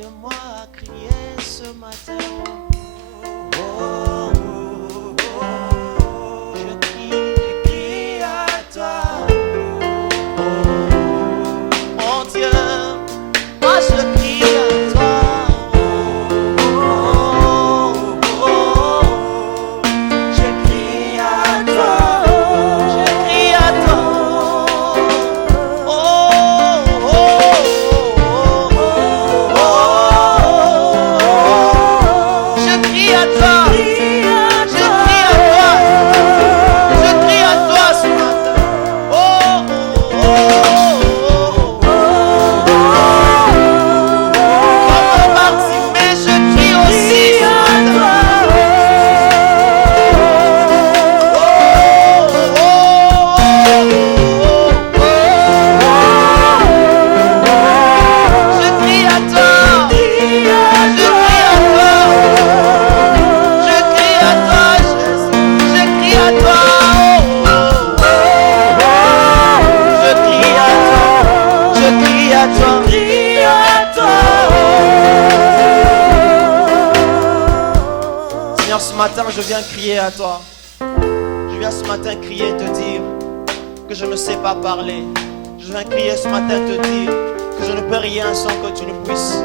Aide-moi à crier ce matin. Oh, oh, oh, oh. Je crie à toi. Oh, mon Dieu, moi je crie à toi. Oh, oh, oh. Je crie à toi. Je crie à toi. Oh, oh, oh, oh, oh. Je crie à toi. Je crie à toi. Je crie à toi ce matin. Oh, oh, oh, oh, oh. Comme Bartimée, je crie aussi ce matin. Je crie à toi. Je crie à toi. Je crie à toi, Jésus. Je crie à toi. Je crie à toi. Je crie à toi. Seigneur, ce matin, je viens crier à toi. Je viens ce matin crier et te dire que je ne sais pas parler. Je viens crier ce matin et te dire que je ne peux rien sans que tu ne puisses,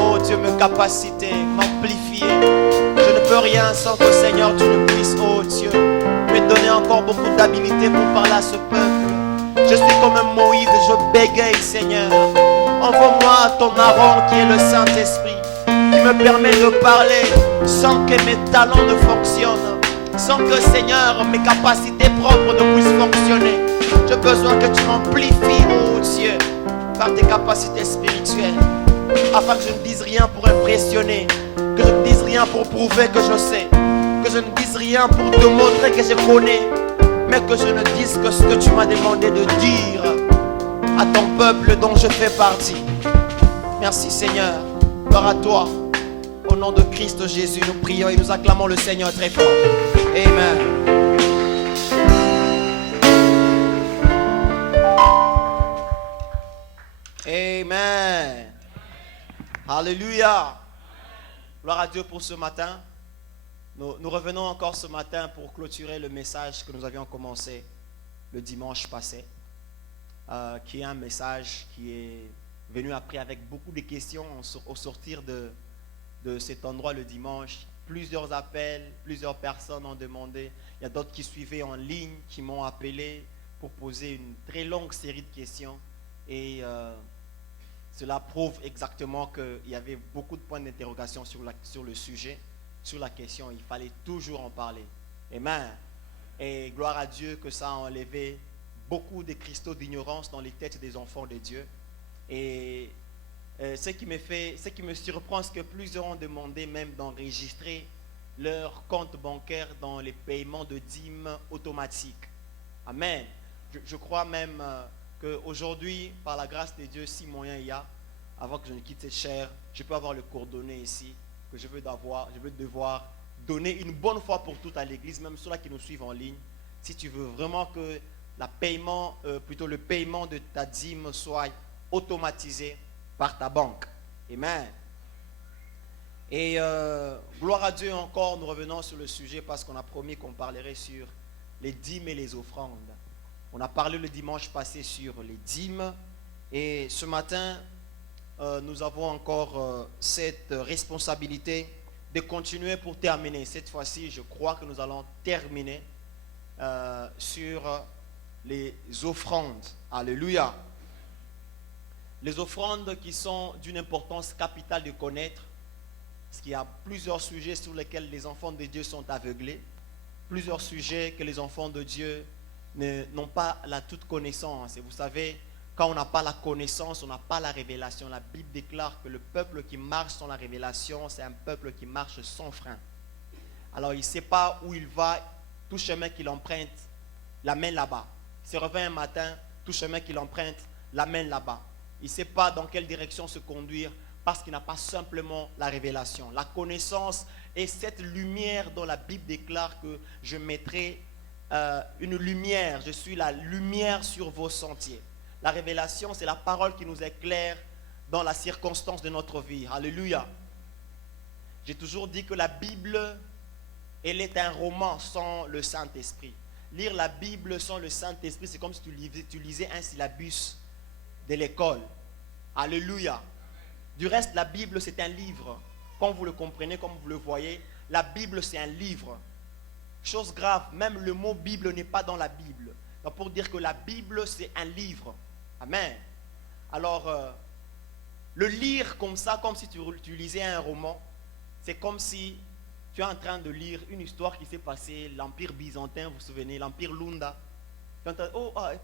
oh Dieu, me capaciter, m'amplifier. Je ne peux rien sans que, Seigneur, tu ne puisses, oh Dieu, me donner encore beaucoup d'habilité pour parler à ce peuple. Je suis comme un Moïse, je bégaye, Seigneur. Envoie-moi ton Aaron qui est le Saint-Esprit, qui me permet de parler sans que mes talents ne fonctionnent, sans que, Seigneur, mes capacités propres ne puissent fonctionner. J'ai besoin que tu m'amplifies, oh Dieu, par tes capacités spirituelles, afin que je ne dise rien pour impressionner, que je ne dise rien pour prouver que je sais, que je ne dise rien pour te montrer que je connais, mais que je ne dise que ce que tu m'as demandé de dire à ton peuple dont je fais partie. Merci Seigneur, gloire à toi. Au nom de Christ Jésus, nous prions et nous acclamons le Seigneur très fort. Amen. Amen. Alléluia. Gloire à Dieu pour ce matin. Nous revenons encore ce matin pour clôturer le message que nous avions commencé le dimanche passé, qui est un message qui est venu après avec beaucoup de questions au sortir de cet endroit le dimanche. Plusieurs appels, plusieurs personnes ont demandé. Il y a d'autres qui suivaient en ligne, qui m'ont appelé pour poser une très longue série de questions. Et cela prouve exactement qu'il y avait beaucoup de points d'interrogation sur le sujet, sur la question. Il fallait toujours en parler. Amen. Et gloire à Dieu que ça a enlevé beaucoup de cristaux d'ignorance dans les têtes des enfants de Dieu. Et ce qui me surprend, c'est que plusieurs ont demandé même d'enregistrer leur compte bancaire dans les paiements de dîmes automatiques. Amen. Je crois même qu'aujourd'hui, par la grâce de Dieu, si moyen il y a, avant que je ne quitte cette chair, je peux avoir le coordonnées ici, que je veux devoir donner une bonne fois pour toutes à l'église, même ceux-là qui nous suivent en ligne. Si tu veux vraiment que le paiement de ta dîme soit automatisé par ta banque. Amen. Et gloire à Dieu encore, nous revenons sur le sujet parce qu'on a promis qu'on parlerait sur les dîmes et les offrandes. On a parlé le dimanche passé sur les dîmes et ce matin, nous avons encore cette responsabilité de continuer pour terminer. Cette fois-ci, je crois que nous allons terminer sur les offrandes. Alléluia. Les offrandes qui sont d'une importance capitale de connaître, parce qu'il y a plusieurs sujets sur lesquels les enfants de Dieu sont aveuglés, plusieurs sujets que les enfants de Dieu n'ont pas la toute connaissance. Et vous savez, quand on n'a pas la connaissance, on n'a pas la révélation. La Bible déclare que le peuple qui marche sans la révélation, c'est un peuple qui marche sans frein. Alors il ne sait pas où il va, tout chemin qu'il emprunte, l'amène là-bas. Il se réveille un matin, tout chemin qu'il emprunte, l'amène là-bas. Il ne sait pas dans quelle direction se conduire parce qu'il n'a pas simplement la révélation. La connaissance est cette lumière dont la Bible déclare que je mettrai une lumière. Je suis la lumière sur vos sentiers. La révélation, c'est la parole qui nous éclaire dans la circonstance de notre vie. Alléluia. J'ai toujours dit que la Bible, elle est un roman sans le Saint-Esprit. Lire la Bible sans le Saint-Esprit, c'est comme si tu lisais un syllabus de l'école. Alléluia. Du reste, la Bible, c'est un livre. Comme vous le comprenez, comme vous le voyez, la Bible, c'est un livre. Chose grave, même le mot Bible n'est pas dans la Bible. Donc pour dire que la Bible, c'est un livre. Amen. Alors, le lire comme ça, comme si tu lisais un roman, c'est comme si tu es en train de lire une histoire qui s'est passée, l'Empire byzantin, vous vous souvenez, l'Empire Lunda.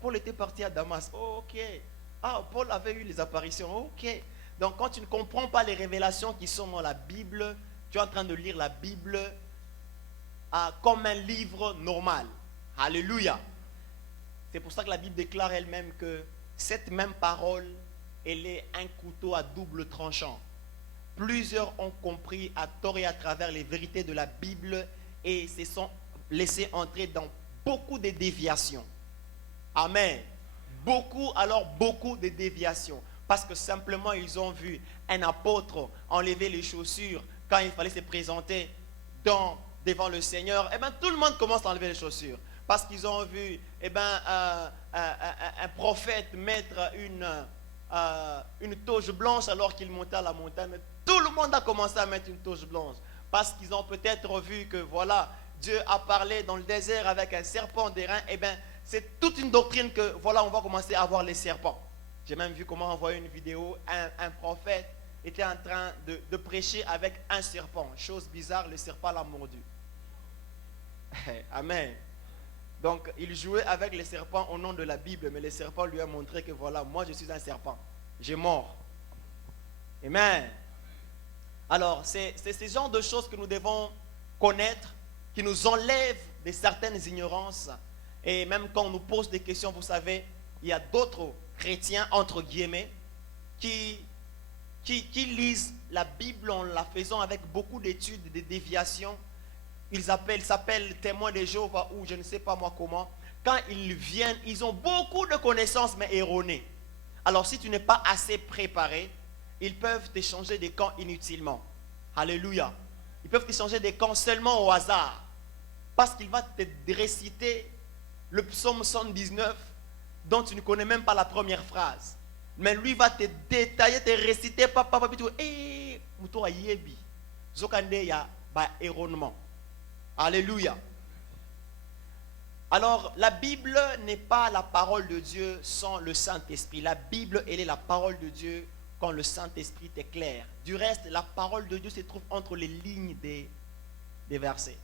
Paul était parti à Damas. Oh, ok. Paul avait eu les apparitions. Ok. Donc quand tu ne comprends pas les révélations qui sont dans la Bible, tu es en train de lire la Bible comme un livre normal. Alléluia. C'est pour ça que la Bible déclare elle-même que cette même parole, elle est un couteau à double tranchant. Plusieurs ont compris à tort et à travers les vérités de la Bible et se sont laissés entrer dans beaucoup de déviations. Amen. Beaucoup de déviations. Parce que simplement ils ont vu un apôtre enlever les chaussures quand il fallait se présenter devant le Seigneur. Eh bien, tout le monde commence à enlever les chaussures. Parce qu'ils ont vu un prophète mettre une toge blanche alors qu'il montait à la montagne. Mais tout le monde a commencé à mettre une toge blanche. Parce qu'ils ont peut-être vu que voilà, Dieu a parlé dans le désert avec un serpent d'airain. Eh bien, c'est toute une doctrine que voilà, on va commencer à voir les serpents. J'ai même vu comment envoyer une vidéo. Un prophète était en train de prêcher avec un serpent. Chose bizarre, le serpent l'a mordu. Amen. Donc, il jouait avec les serpents au nom de la Bible, mais le serpent lui a montré que voilà, moi je suis un serpent. J'ai mort. Amen. Alors, c'est ce genre de choses que nous devons connaître, qui nous enlèvent de certaines ignorances. Et même quand on nous pose des questions, vous savez, il y a d'autres chrétiens, entre guillemets, qui lisent la Bible en la faisant avec beaucoup d'études, de déviations. Ils s'appellent témoins de Jéhovah ou je ne sais pas moi comment. Quand ils viennent, ils ont beaucoup de connaissances mais erronées. Alors si tu n'es pas assez préparé, ils peuvent t'échanger des camps inutilement. Alléluia. Ils peuvent t'échanger des camps seulement au hasard. Parce qu'il va te réciter le psaume 119 dont tu ne connais même pas la première phrase. Mais lui va te détailler, te réciter, papa, muto ayebi. Zokande ya ba erronement. Alléluia. Alors, la Bible n'est pas la parole de Dieu sans le Saint-Esprit. La Bible, elle est la parole de Dieu quand le Saint-Esprit t'éclaire. Du reste, la parole de Dieu se trouve entre les lignes des versets.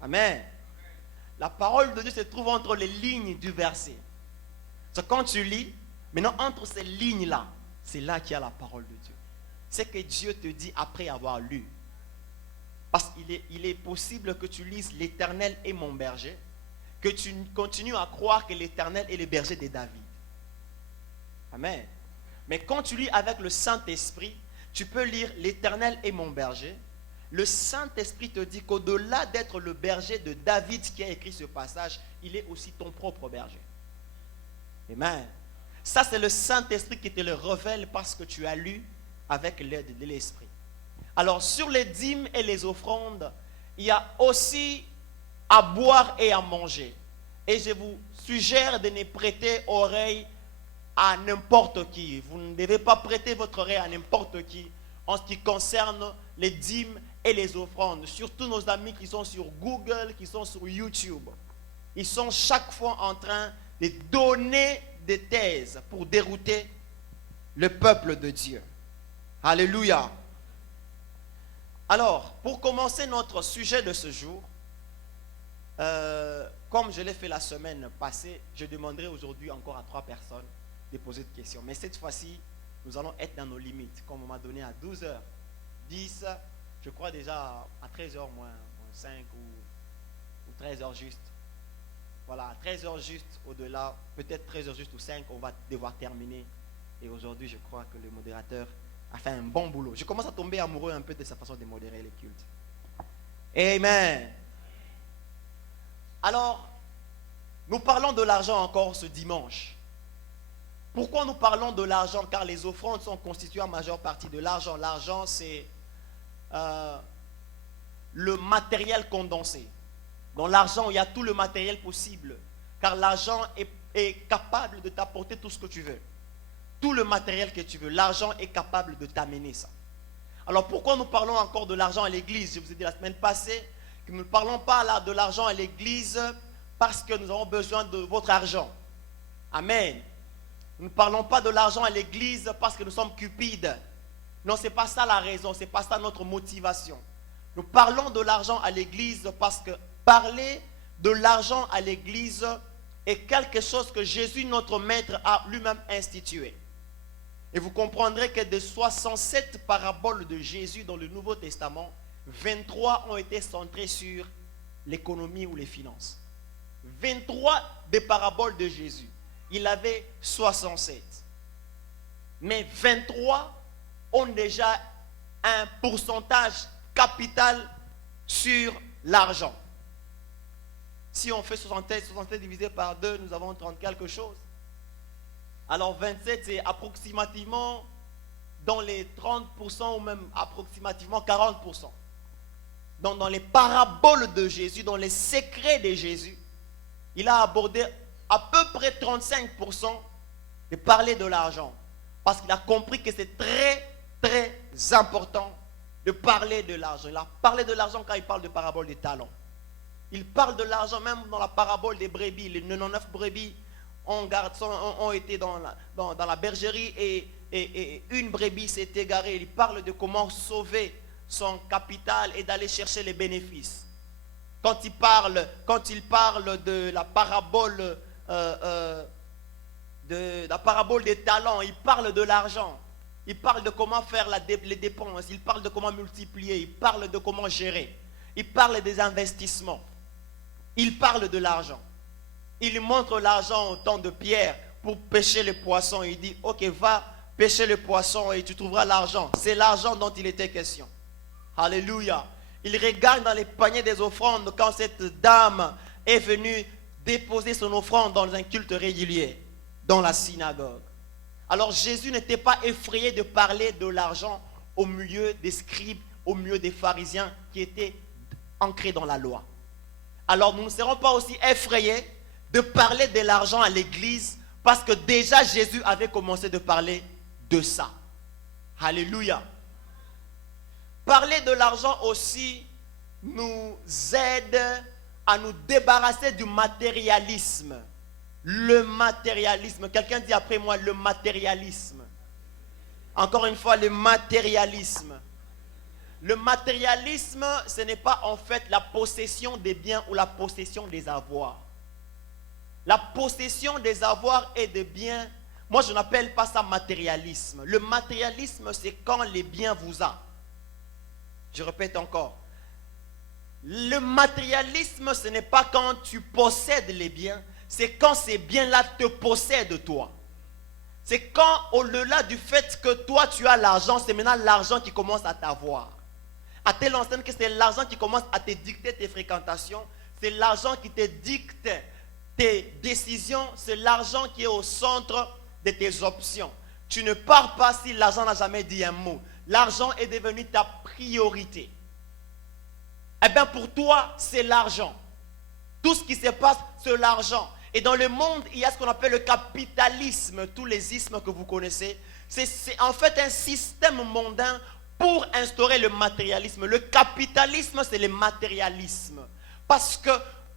Amen. La parole de Dieu se trouve entre les lignes du verset. Donc, quand tu lis, maintenant, entre ces lignes-là, c'est là qu'il y a la parole de Dieu. C'est que Dieu te dit après avoir lu. Parce qu'il est possible que tu lises l'Éternel est mon berger, que tu continues à croire que l'Éternel est le berger de David. Amen. Mais quand tu lis avec le Saint-Esprit, tu peux lire l'Éternel est mon berger. Le Saint-Esprit te dit qu'au-delà d'être le berger de David qui a écrit ce passage, il est aussi ton propre berger. Amen. Ça, c'est le Saint-Esprit qui te le révèle parce que tu as lu avec l'aide de l'Esprit. Alors, sur les dîmes et les offrandes, il y a aussi à boire et à manger. Et je vous suggère de ne prêter oreille à n'importe qui. Vous ne devez pas prêter votre oreille à n'importe qui en ce qui concerne les dîmes et les offrandes. Surtout nos amis qui sont sur Google, qui sont sur YouTube. Ils sont chaque fois en train de donner des thèses pour dérouter le peuple de Dieu. Alléluia. Alors, pour commencer notre sujet de ce jour, comme je l'ai fait la semaine passée, je demanderai aujourd'hui encore à 3 personnes de poser des questions. Mais cette fois-ci, nous allons être dans nos limites. Comme on m'a donné à 12h10, je crois déjà à 13h moins 5 ou 13h juste. Voilà, à 13h juste, au-delà, peut-être 13h juste ou 5, on va devoir terminer. Et aujourd'hui, je crois que le modérateur a fait un bon boulot. Je commence à tomber amoureux un peu de sa façon de modérer les cultes. Amen. Alors, nous parlons de l'argent encore ce dimanche. Pourquoi nous parlons de l'argent? Car les offrandes sont constituées en majeure partie de l'argent. L'argent, c'est le matériel condensé. Dans l'argent, il y a tout le matériel possible. Car l'argent est capable de t'apporter tout ce que tu veux. Tout le matériel que tu veux. L'argent est capable de t'amener ça. Alors pourquoi nous parlons encore de l'argent à l'église? Je vous ai dit la semaine passée que nous ne parlons pas là de l'argent à l'église parce que nous avons besoin de votre argent. Amen. Nous ne parlons pas de l'argent à l'église parce que nous sommes cupides. Non, ce n'est pas ça la raison, ce n'est pas ça notre motivation. Nous parlons de l'argent à l'église parce que parler de l'argent à l'église est quelque chose que Jésus, notre maître, a lui-même institué. Et vous comprendrez que de 67 paraboles de Jésus dans le Nouveau Testament, 23 ont été centrées sur l'économie ou les finances. 23 des paraboles de Jésus. Il avait 67. Mais 23 ont déjà un pourcentage capital sur l'argent. Si on fait 67 divisé par 2, nous avons 30 quelque chose. Alors 27, c'est approximativement dans les 30% ou même approximativement 40%. Donc dans les paraboles de Jésus, dans les secrets de Jésus, il a abordé à peu près 35% de parler de l'argent. Parce qu'il a compris que c'est très, très important de parler de l'argent. Il a parlé de l'argent quand il parle de parabole des talents. Il parle de l'argent même dans la parabole des brebis. Les 99 brebis ont été dans la bergerie et une brebis s'est égarée. Il parle de comment sauver son capital et d'aller chercher les bénéfices. Quand il parle de la parabole des talents, il parle de l'argent. Il parle de comment faire les dépenses. Il parle de comment multiplier. Il parle de comment gérer. Il parle des investissements. Il parle de l'argent. Il montre l'argent au temps de Pierre pour pêcher les poissons. Il dit, ok, va pêcher les poissons et tu trouveras l'argent. C'est l'argent dont il était question. Alléluia. Il regarde dans les paniers des offrandes quand cette dame est venue déposer son offrande dans un culte régulier, dans la synagogue. Alors Jésus n'était pas effrayé de parler de l'argent au milieu des scribes, au milieu des pharisiens qui étaient ancrés dans la loi. Alors nous ne serons pas aussi effrayés de parler de l'argent à l'église parce que déjà Jésus avait commencé de parler de ça. Alléluia. Parler de l'argent aussi nous aide à nous débarrasser du matérialisme. Le matérialisme. Quelqu'un dit après moi le matérialisme. Encore une fois, le matérialisme. Le matérialisme, ce n'est pas en fait la possession des biens ou la possession des avoirs. La possession des avoirs et des biens, moi je n'appelle pas ça matérialisme. Le matérialisme, c'est quand les biens vous ont. Je répète encore. Le matérialisme, ce n'est pas quand tu possèdes les biens, c'est quand ces biens-là te possèdent toi. C'est quand, au-delà du fait que toi tu as l'argent, c'est maintenant l'argent qui commence à t'avoir. À telle enseigne que c'est l'argent qui commence à te dicter tes fréquentations, c'est l'argent qui te dicte tes décisions, c'est l'argent qui est au centre de tes options. Tu ne pars pas si l'argent n'a jamais dit un mot. L'argent est devenu ta priorité. Eh bien pour toi, c'est l'argent. Tout ce qui se passe, c'est l'argent. Et dans le monde, il y a ce qu'on appelle le capitalisme, tous les ismes que vous connaissez. C'est en fait un système mondain pour instaurer le matérialisme. Le capitalisme, c'est le matérialisme. Parce que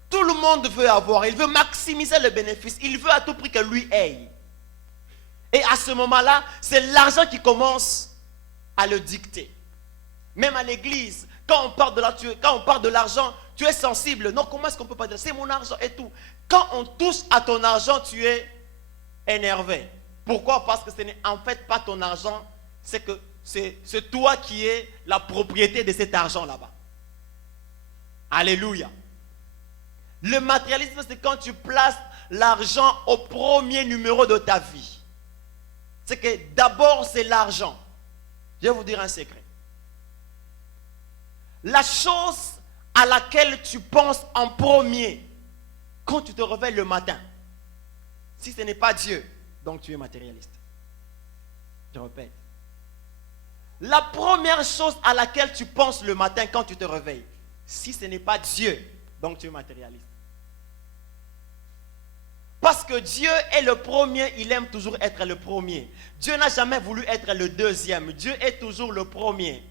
tout le monde veut avoir, il veut maximiser le bénéfice, il veut à tout prix que lui ait. Et à ce moment-là, c'est l'argent qui commence à le dicter. Même à l'église, quand on parle de l'argent, tu es sensible. Non, comment est-ce qu'on peut pas dire? C'est mon argent et tout. Quand on touche à ton argent, tu es énervé. Pourquoi? Parce que ce n'est en fait pas ton argent, c'est que c'est toi qui es la propriété de cet argent là-bas. Alléluia. Le matérialisme, c'est quand tu places l'argent au premier numéro de ta vie. C'est que d'abord, c'est l'argent. Je vais vous dire un secret. La chose à laquelle tu penses en premier quand tu te réveilles le matin, si ce n'est pas Dieu, donc tu es matérialiste. Je répète. La première chose à laquelle tu penses le matin quand tu te réveilles, si ce n'est pas Dieu, donc tu es matérialiste. Parce que Dieu est le premier, il aime toujours être le premier. Dieu n'a jamais voulu être le deuxième. Dieu est toujours le premier.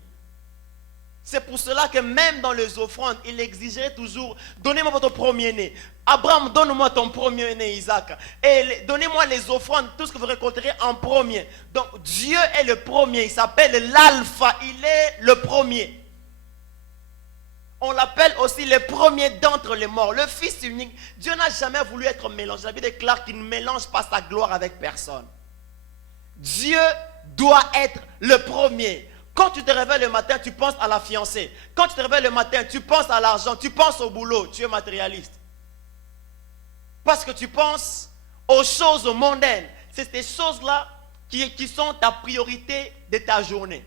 C'est pour cela que même dans les offrandes, il exigerait toujours, donnez-moi votre premier-né. Abraham, donne-moi ton premier-né, Isaac. Et donnez-moi les offrandes, tout ce que vous récolterez en premier. Donc Dieu est le premier, il s'appelle l'alpha, il est le premier. On l'appelle aussi le premier d'entre les morts, le fils unique. Dieu n'a jamais voulu être mélangé. La Bible déclare qu'il ne mélange pas sa gloire avec personne. Dieu doit être le premier. Quand tu te réveilles le matin, tu penses à la fiancée. Quand tu te réveilles le matin, tu penses à l'argent, tu penses au boulot, tu es matérialiste. Parce que tu penses aux choses mondaines. C'est ces choses-là qui sont ta priorité de ta journée.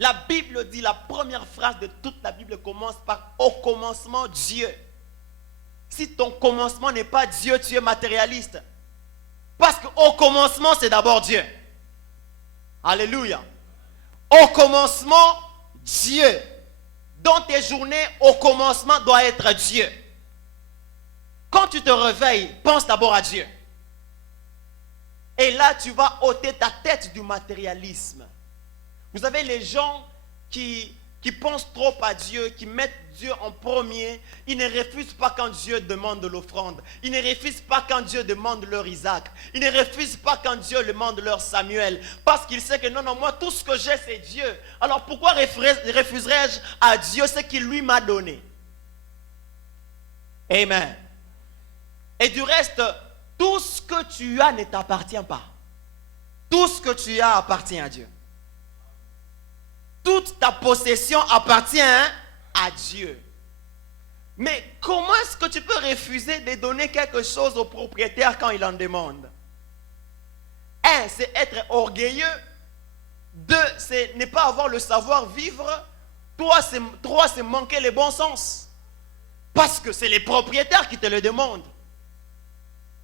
La Bible dit, la première phrase de toute la Bible commence par « Au commencement, Dieu ». Si ton commencement n'est pas Dieu, tu es matérialiste. Parce qu'au commencement, c'est d'abord Dieu. Alléluia. Au commencement, Dieu. Dans tes journées, au commencement doit être Dieu. Quand tu te réveilles, pense d'abord à Dieu. Et là, tu vas ôter ta tête du matérialisme. Vous avez les gens qui pensent trop à Dieu, qui mettent Dieu en premier. Ils ne refusent pas quand Dieu demande de l'offrande. Ils ne refusent pas quand Dieu demande leur Isaac. Ils ne refusent pas quand Dieu demande leur Samuel. Parce qu'ils savent que non, moi, tout ce que j'ai, c'est Dieu. Alors pourquoi refuserais-je à Dieu ce qu'il lui m'a donné? Amen. Et du reste, tout ce que tu as ne t'appartient pas. Tout ce que tu as appartient à Dieu. Toute ta possession appartient à Dieu. Mais comment est-ce que tu peux refuser de donner quelque chose au propriétaire quand il en demande? Un, c'est être orgueilleux. Deux, c'est ne pas avoir le savoir-vivre. Trois, c'est manquer le bon sens. Parce que c'est les propriétaires qui te le demandent.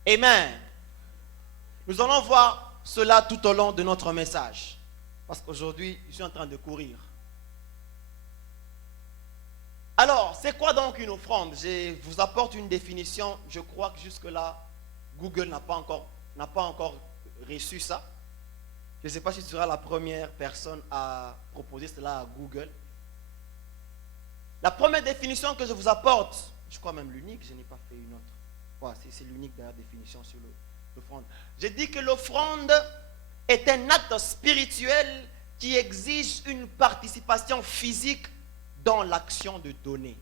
Amen. Nous allons voir cela tout au long de notre message. Parce qu'aujourd'hui, je suis en train de courir. Alors, c'est quoi donc une offrande? Je vous apporte une définition. Je crois que jusque-là, Google n'a pas encore reçu ça. Je ne sais pas si tu seras la première personne à proposer cela à Google. La première définition que je vous apporte, je crois même l'unique, je n'ai pas fait une autre. Ouais, c'est l'unique dernière définition sur l'offrande. Je dis que l'offrande est un acte spirituel qui exige une participation physique dans l'action de donner.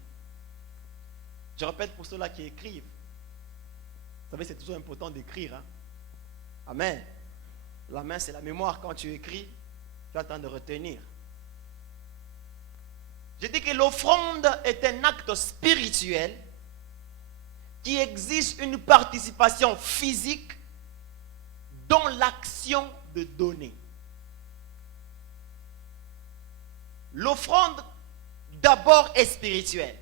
Je répète pour ceux-là qui écrivent. Vous savez, c'est toujours important d'écrire. Hein? Amen. La main, c'est la mémoire. Quand tu écris, tu as le temps de retenir. Je dis que l'offrande est un acte spirituel qui exige une participation physique dans l'action de donner. L'offrande d'abord est spirituelle,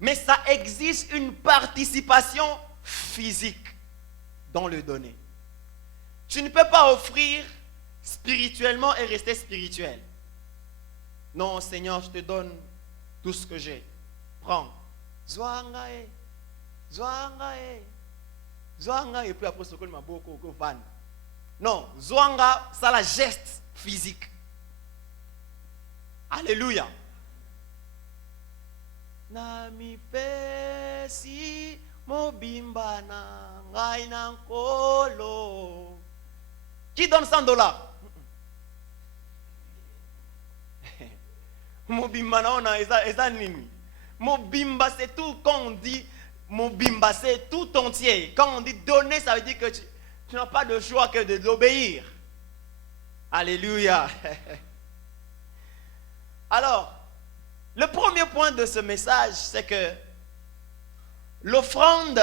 mais ça exige une participation physique dans le donner. Tu ne peux pas offrir spirituellement et rester spirituel. Non, Seigneur, je te donne tout ce que j'ai. Prends. Zwangae, Zwangae, Zwanga, et puis après, ce qu'on m'a beaucoup van. Non, Zwanga, ça la geste physique. Alléluia. Nami pesi mobimba na ngai na nkolo. Qui donne $100? Mobimba na ona eza nini? Mobimba c'est tout. Quand on dit mobimba c'est tout entier. Quand on dit donner, ça veut dire que tu n'as pas de choix que de l'obéir. Alléluia. Alors, le premier point de ce message, c'est que l'offrande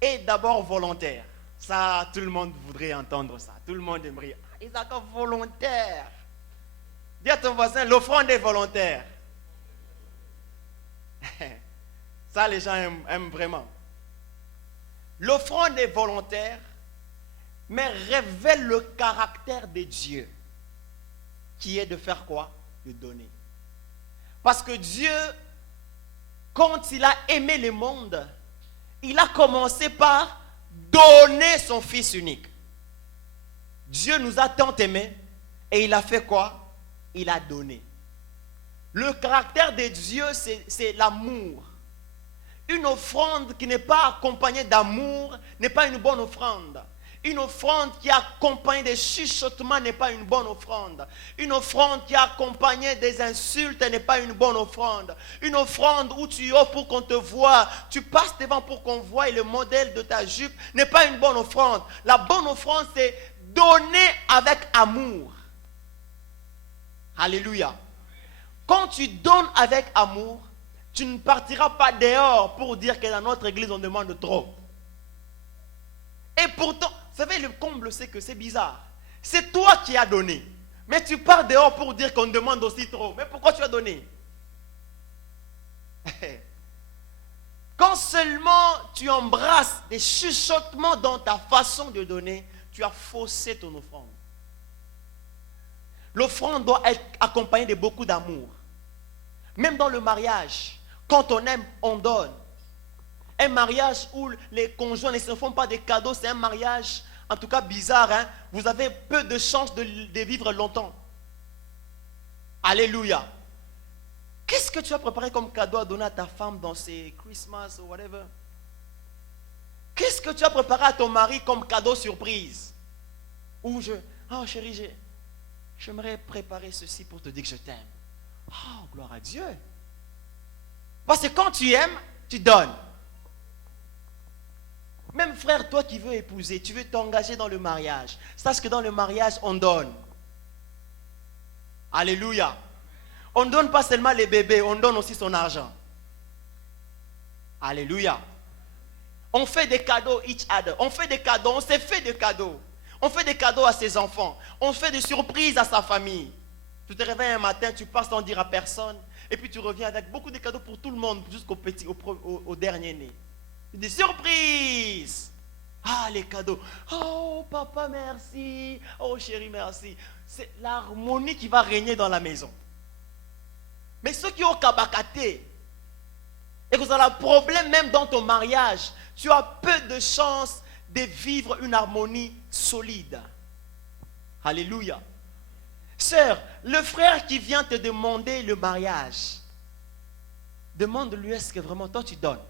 est d'abord volontaire. Ça, tout le monde voudrait entendre ça. Tout le monde aimerait. Ah, ils sont volontaires. Dis à ton voisin, l'offrande est volontaire. Ça, les gens aiment vraiment. L'offrande est volontaire, mais révèle le caractère de Dieu, qui est de faire quoi? De donner. Parce que Dieu, quand il a aimé le monde, il a commencé par donner son Fils unique. Dieu nous a tant aimés et il a fait quoi? Il a donné. Le caractère de Dieu, c'est l'amour. Une offrande qui n'est pas accompagnée d'amour n'est pas une bonne offrande. Une offrande qui est accompagnée des chuchotements n'est pas une bonne offrande. Une offrande qui est accompagnée des insultes n'est pas une bonne offrande. Une offrande où tu offres pour qu'on te voie, tu passes devant pour qu'on voie le modèle de ta jupe n'est pas une bonne offrande. La bonne offrande, c'est donner avec amour. Alléluia. Quand tu donnes avec amour, tu ne partiras pas dehors pour dire que dans notre église on demande trop. Et pourtant, vous savez, le comble, c'est que c'est bizarre. C'est toi qui as donné. Mais tu pars dehors pour dire qu'on demande aussi trop. Mais pourquoi tu as donné? Quand seulement tu embrasses des chuchotements dans ta façon de donner, tu as faussé ton offrande. L'offrande doit être accompagnée de beaucoup d'amour. Même dans le mariage, quand on aime, on donne. Un mariage où les conjoints ne se font pas des cadeaux, c'est un mariage, en tout cas bizarre. Hein? Vous avez peu de chances de vivre longtemps. Alléluia. Qu'est-ce que tu as préparé comme cadeau à donner à ta femme dans ces Christmas ou whatever? Qu'est-ce que tu as préparé à ton mari comme cadeau surprise? Ou oh chérie, j'aimerais préparer ceci pour te dire que je t'aime. Oh, gloire à Dieu. Parce que quand tu aimes, tu donnes. Même frère, toi qui veux épouser, tu veux t'engager dans le mariage. Sache que dans le mariage, on donne. Alléluia. On ne donne pas seulement les bébés, on donne aussi son argent. Alléluia. On fait des cadeaux each other. On fait des cadeaux, on s'est fait des cadeaux. On fait des cadeaux à ses enfants. On fait des surprises à sa famille. Tu te réveilles un matin, tu passes sans dire à personne. Et puis tu reviens avec beaucoup de cadeaux pour tout le monde, jusqu'au petit, au dernier né. Des surprises. Ah, les cadeaux. Oh, papa, merci. Oh, chérie, merci. C'est l'harmonie qui va régner dans la maison. Mais ceux qui ont kabakaté, et que vous avez un problème même dans ton mariage, tu as peu de chances de vivre une harmonie solide. Alléluia. Sœur, le frère qui vient te demander le mariage, demande-lui, est-ce que vraiment toi tu donnes?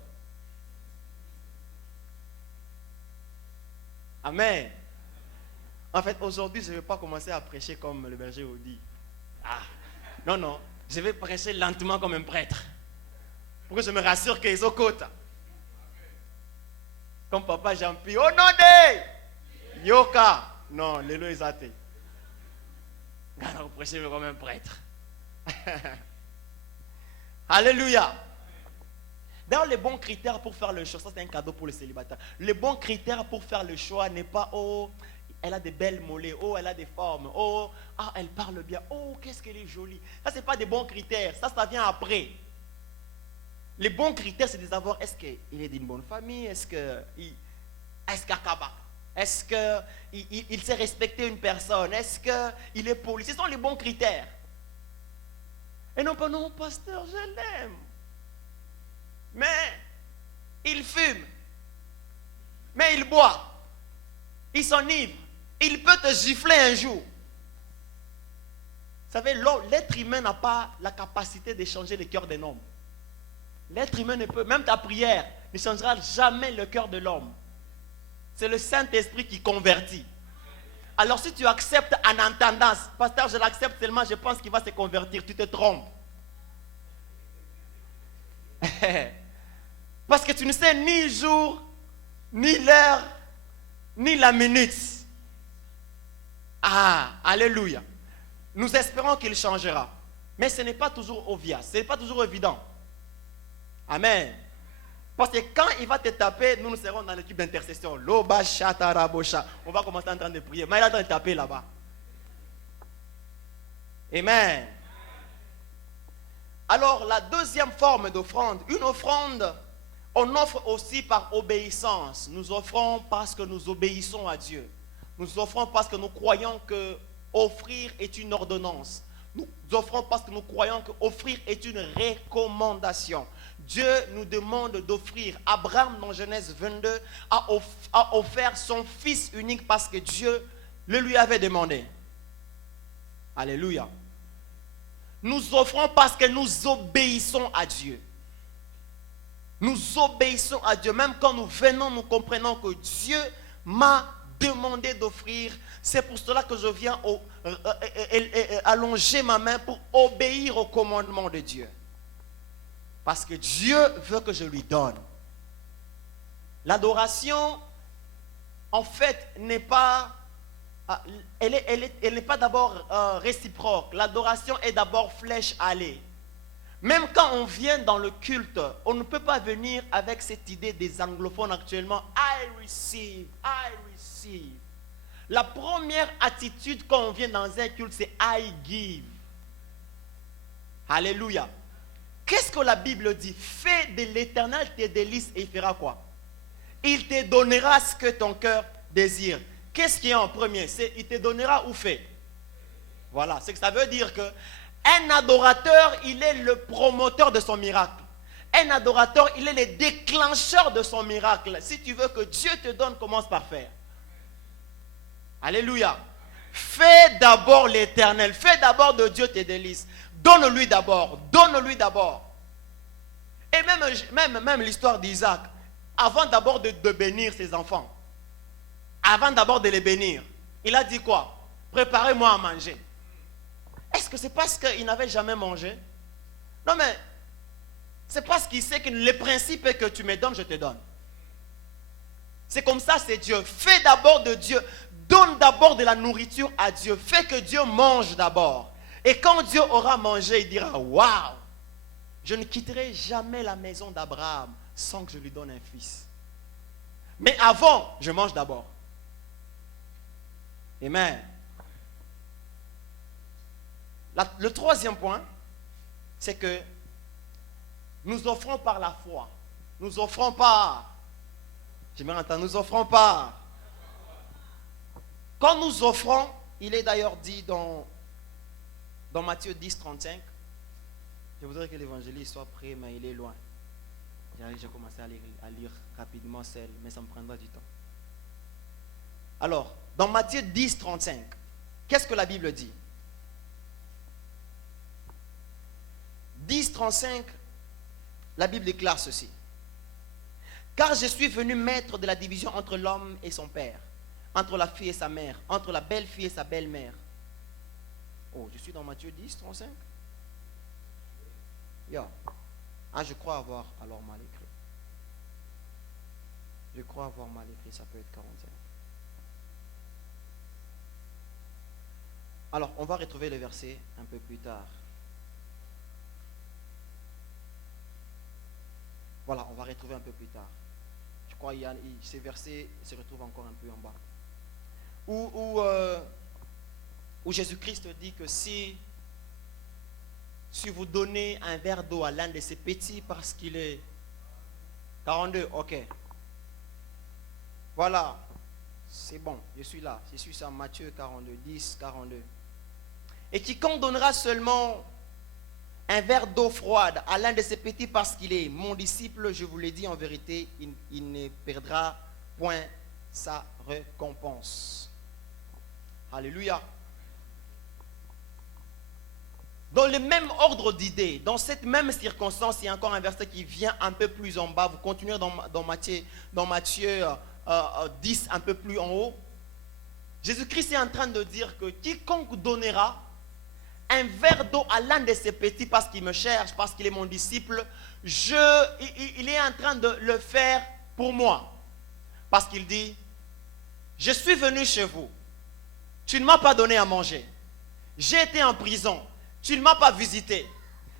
Amen. En fait, aujourd'hui, je ne vais pas commencer à prêcher comme le berger Audi. Ah, non, je vais prêcher lentement comme un prêtre. Pour que je me rassure qu'ils ont côte. Comme papa Jean-Pierre. Oh non, de Yoka. Non, l'élo est athée. Alors, prêcher comme un prêtre. Alléluia. D'ailleurs, les bons critères pour faire le choix, ça c'est un cadeau pour les célibataires. Les bons critères pour faire le choix n'est pas, oh, elle a des belles mollets, oh, elle a des formes, oh, ah, elle parle bien, oh, qu'est-ce qu'elle est jolie. Ça, c'est pas des bons critères, ça vient après. Les bons critères, c'est de savoir, est-ce qu'il est d'une bonne famille, est-ce qu'il sait respecter une personne, est-ce qu'il est poli. Ce sont les bons critères. Et non pas, non, pasteur, je l'aime. Mais il fume, mais il boit, il s'enivre, il peut te gifler un jour. Vous savez, l'être humain n'a pas la capacité de changer le cœur d'un homme. L'être humain ne peut, même ta prière ne changera jamais le cœur de l'homme. C'est le Saint-Esprit qui convertit. Alors si tu acceptes en entendant, pasteur, je l'accepte seulement, je pense qu'il va se convertir, tu te trompes. Parce que tu ne sais ni le jour, ni l'heure, ni la minute. Ah, alléluia. Nous espérons qu'il changera. Mais ce n'est pas toujours obvious, ce n'est pas toujours évident. Amen. Parce que quand il va te taper, nous serons dans l'équipe d'intercession. Loba shata rabosha. On va commencer en train de prier. Mais il est en train de taper là-bas. Amen. Alors, la deuxième forme d'offrande, une offrande On offre aussi par obéissance. Nous offrons parce que nous obéissons à Dieu. Nous offrons parce que nous croyons que offrir est une ordonnance. Nous offrons parce que nous croyons que offrir est une recommandation. Dieu nous demande d'offrir. Abraham, dans Genèse 22, a offert son fils unique parce que Dieu le lui avait demandé. Alléluia. Nous offrons parce que nous obéissons à Dieu. Nous obéissons à Dieu. Même quand nous venons, nous comprenons que Dieu m'a demandé d'offrir. C'est pour cela que je viens allonger ma main pour obéir au commandement de Dieu. Parce que Dieu veut que je lui donne. L'adoration, en fait, n'est pas... Elle n'est pas d'abord réciproque. L'adoration est d'abord flèche allée. Même quand on vient dans le culte, on ne peut pas venir avec cette idée des anglophones actuellement. I receive, I receive. La première attitude quand on vient dans un culte, c'est I give. Alléluia. Qu'est-ce que la Bible dit? Fais de l'Éternel tes délices et il fera quoi? Il te donnera ce que ton cœur désire. Qu'est-ce qui est en premier? C'est il te donnera ou fait. Voilà, c'est que ça veut dire que un adorateur, il est le promoteur de son miracle. Un adorateur, il est le déclencheur de son miracle. Si tu veux que Dieu te donne, commence par faire. Alléluia. Fais d'abord l'Éternel. Fais d'abord de Dieu tes délices. Donne-lui d'abord. Donne-lui d'abord. Et même l'histoire d'Isaac. Avant d'abord de bénir ses enfants. Avant d'abord de les bénir. Il a dit quoi? Préparez-moi à manger. Est-ce que c'est parce qu'il n'avait jamais mangé? Non, mais c'est parce qu'il sait que le principe est que tu me donnes, je te donne. C'est comme ça, c'est Dieu. Fais d'abord de Dieu. Donne d'abord de la nourriture à Dieu. Fais que Dieu mange d'abord. Et quand Dieu aura mangé, il dira, waouh, je ne quitterai jamais la maison d'Abraham sans que je lui donne un fils. Mais avant, je mange d'abord. Amen. Le troisième point, c'est que nous offrons par la foi. Nous offrons par. J'aimerais entendre, nous offrons par. Quand nous offrons, il est d'ailleurs dit dans Matthieu 10, 35. Je voudrais que l'évangéliste soit prêt, mais il est loin. J'ai commencé à lire rapidement celle, mais ça me prendra du temps. Alors, dans Matthieu 10, 35, qu'est-ce que la Bible dit? 10, 35, la Bible déclare ceci. Car je suis venu mettre de la division entre l'homme et son père, entre la fille et sa mère, entre la belle-fille et sa belle-mère. Oh, je suis dans Matthieu 10, 35. Yeah. Ah, je crois avoir alors mal écrit. Je crois avoir mal écrit, ça peut être 41. Alors, on va retrouver le verset un peu plus tard. Voilà, on va retrouver un peu plus tard. Je crois que ces versets se retrouvent encore un peu en bas. Où Jésus-Christ dit que si vous donnez un verre d'eau à l'un de ces petits parce qu'il est 42, ok. Voilà, c'est bon, je suis là. Je suis sur Matthieu 42, 10, 42. Et quiconque donnera seulement un verre d'eau froide à l'un de ces petits parce qu'il est mon disciple, je vous l'ai dit en vérité, il ne perdra point sa récompense. Alléluia. Dans le même ordre d'idées, dans cette même circonstance, il y a encore un verset qui vient un peu plus en bas. Vous continuez dans Matthieu 10, un peu plus en haut. Jésus-Christ est en train de dire que quiconque donnera un verre d'eau à l'un de ces petits parce qu'il me cherche, parce qu'il est mon disciple, il est en train de le faire pour moi. Parce qu'il dit, je suis venu chez vous, tu ne m'as pas donné à manger. J'ai été en prison, tu ne m'as pas visité.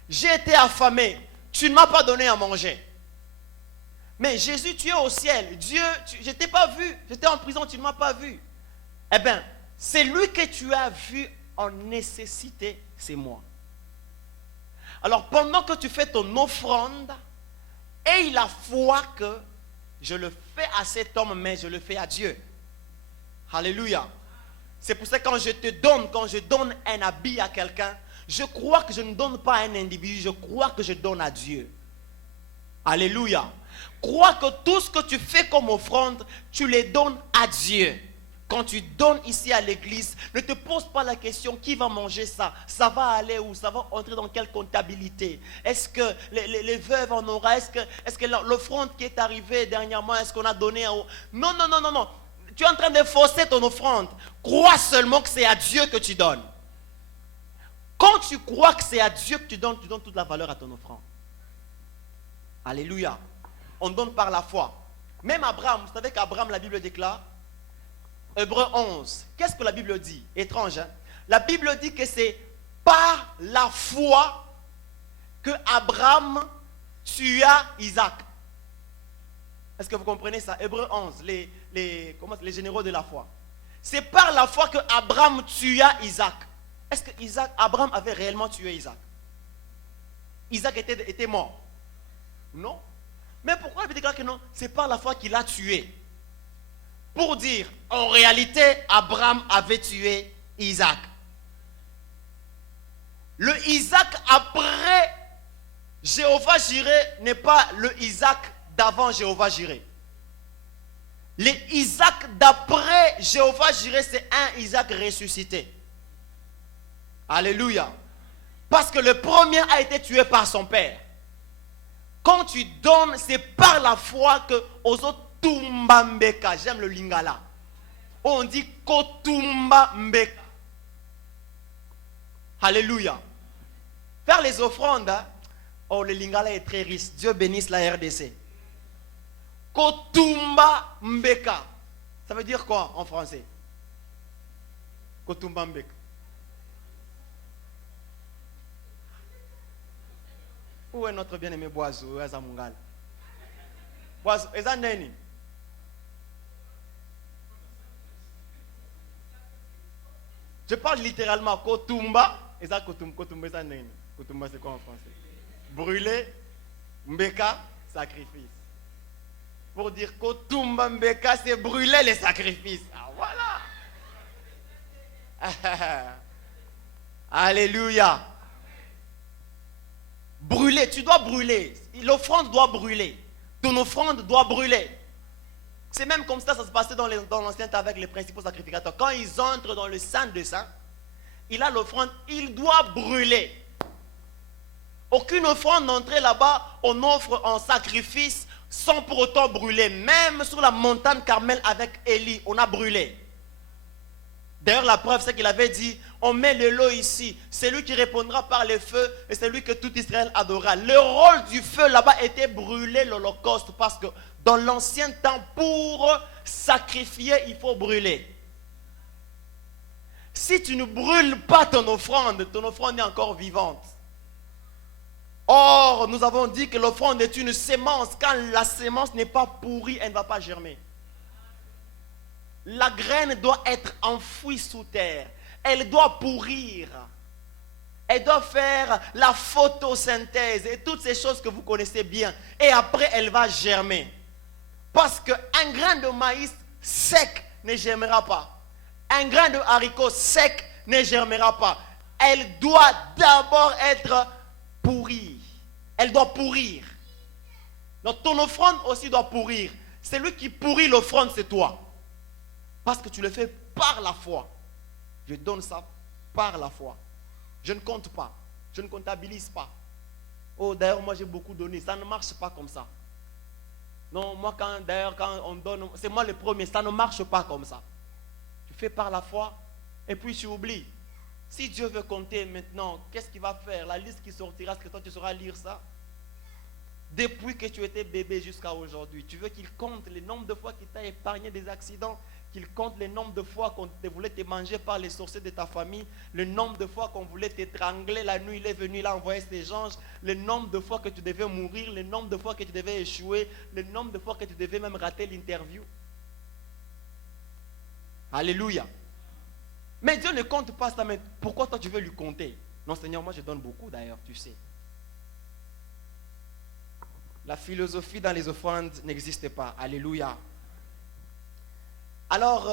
J'ai été affamé, tu ne m'as pas donné à manger. Mais Jésus, tu es au ciel. Dieu, je ne t'ai pas vu. J'étais en prison, tu ne m'as pas vu. Eh bien, c'est lui que tu as vu en nécessité, c'est moi. Alors, pendant que tu fais ton offrande, paye la foi que je le fais à cet homme, mais je le fais à Dieu. Alléluia. C'est pour ça que quand je donne un habit à quelqu'un, je crois que je ne donne pas à un individu, je crois que je donne à Dieu. Alléluia. Crois que tout ce que tu fais comme offrande, tu les donnes à Dieu. Quand tu donnes ici à l'église, ne te pose pas la question qui va manger ça. Ça va aller où? Ça va entrer dans quelle comptabilité? Est-ce que les veuves en auront? Est-ce que l'offrande qui est arrivée dernièrement, est-ce qu'on a donné Non, non, non, non, non. Tu es en train de fausser ton offrande. Crois seulement que c'est à Dieu que tu donnes. Quand tu crois que c'est à Dieu que tu donnes toute la valeur à ton offrande. Alléluia. On donne par la foi. Même Abraham, vous savez qu'Abraham, la Bible déclare, Hébreux 11, qu'est-ce que la Bible dit? Étrange, hein? La Bible dit que c'est par la foi que Abraham tua Isaac. Est-ce que vous comprenez ça? Hébreux 11, les généraux de la foi. C'est par la foi que Abraham tua Isaac. Est-ce que Abraham avait réellement tué Isaac? Isaac était mort? Non. Mais pourquoi il déclare que non? C'est par la foi qu'il a tué. Pour dire, en réalité, Abraham avait tué Isaac. Le Isaac après Jéhovah Jireh n'est pas le Isaac d'avant Jéhovah Jireh. Le Isaac d'après Jéhovah Jireh, c'est un Isaac ressuscité. Alléluia. Parce que le premier a été tué par son père. Quand tu donnes, c'est par la foi que aux autres Tumba Mbeka, j'aime le lingala. On dit Kotumba Mbeka. Alléluia. Faire les offrandes, hein? Oh, le lingala est très riche. Dieu bénisse la RDC. Kotumba Mbeka. Ça veut dire quoi en français? Kotumba Mbeka. Où est notre bien-aimé Boazo? Boazo, est-ce que je parle littéralement. Kotumba. Et ça, Kotumba, c'est quoi en français? Brûler. Mbeka, sacrifice. Pour dire Kotumba Mbeka, c'est brûler les sacrifices. Ah, voilà. Alléluia. Brûler, tu dois brûler. L'offrande doit brûler. Ton offrande doit brûler. C'est même comme ça se passait dans l'Ancien Temps avec les principaux sacrificateurs. Quand ils entrent dans le Saint des Saints, il a l'offrande, il doit brûler. Aucune offrande n'entrait là-bas, on offre en sacrifice sans pour autant brûler. Même sur la montagne Carmel avec Élie, on a brûlé. D'ailleurs, la preuve, c'est qu'il avait dit, on met le lot ici. C'est lui qui répondra par le feu et c'est lui que tout Israël adorera. Le rôle du feu là-bas était brûler l'Holocauste parce que dans l'ancien temps, pour sacrifier, il faut brûler. Si tu ne brûles pas ton offrande est encore vivante. Or, nous avons dit que l'offrande est une sémence. Quand la sémence n'est pas pourrie, elle ne va pas germer. La graine doit être enfouie sous terre. Elle doit pourrir. Elle doit faire la photosynthèse et toutes ces choses que vous connaissez bien. Et après, elle va germer. Parce qu'un grain de maïs sec ne germera pas. Un grain de haricot sec ne germera pas. Elle doit d'abord être pourrie. Elle doit pourrir. Donc ton offrande aussi doit pourrir. Celui qui pourrit l'offrande, c'est toi. Parce que tu le fais par la foi. Je donne ça par la foi. Je ne compte pas. Je ne comptabilise pas. Oh, d'ailleurs, moi j'ai beaucoup donné. Ça ne marche pas comme ça. Non, moi quand on donne, c'est moi le premier. Ça ne marche pas comme ça. Tu fais par la foi et puis tu oublies. Si Dieu veut compter maintenant, qu'est-ce qu'il va faire? La liste qui sortira, est-ce que toi tu sauras lire ça? Depuis que tu étais bébé jusqu'à aujourd'hui, tu veux qu'il compte le nombre de fois qu'il t'a épargné des accidents, qu'il compte le nombre de fois qu'on voulait te manger par les sorciers de ta famille, le nombre de fois qu'on voulait t'étrangler la nuit, il est venu, il a envoyé ses anges, le nombre de fois que tu devais mourir, le nombre de fois que tu devais échouer, le nombre de fois que tu devais même rater l'interview. Alléluia. Mais Dieu ne compte pas ça, mais pourquoi toi tu veux lui compter? Non Seigneur, moi je donne beaucoup d'ailleurs, tu sais. La philosophie dans les offrandes n'existe pas. Alléluia. Alors,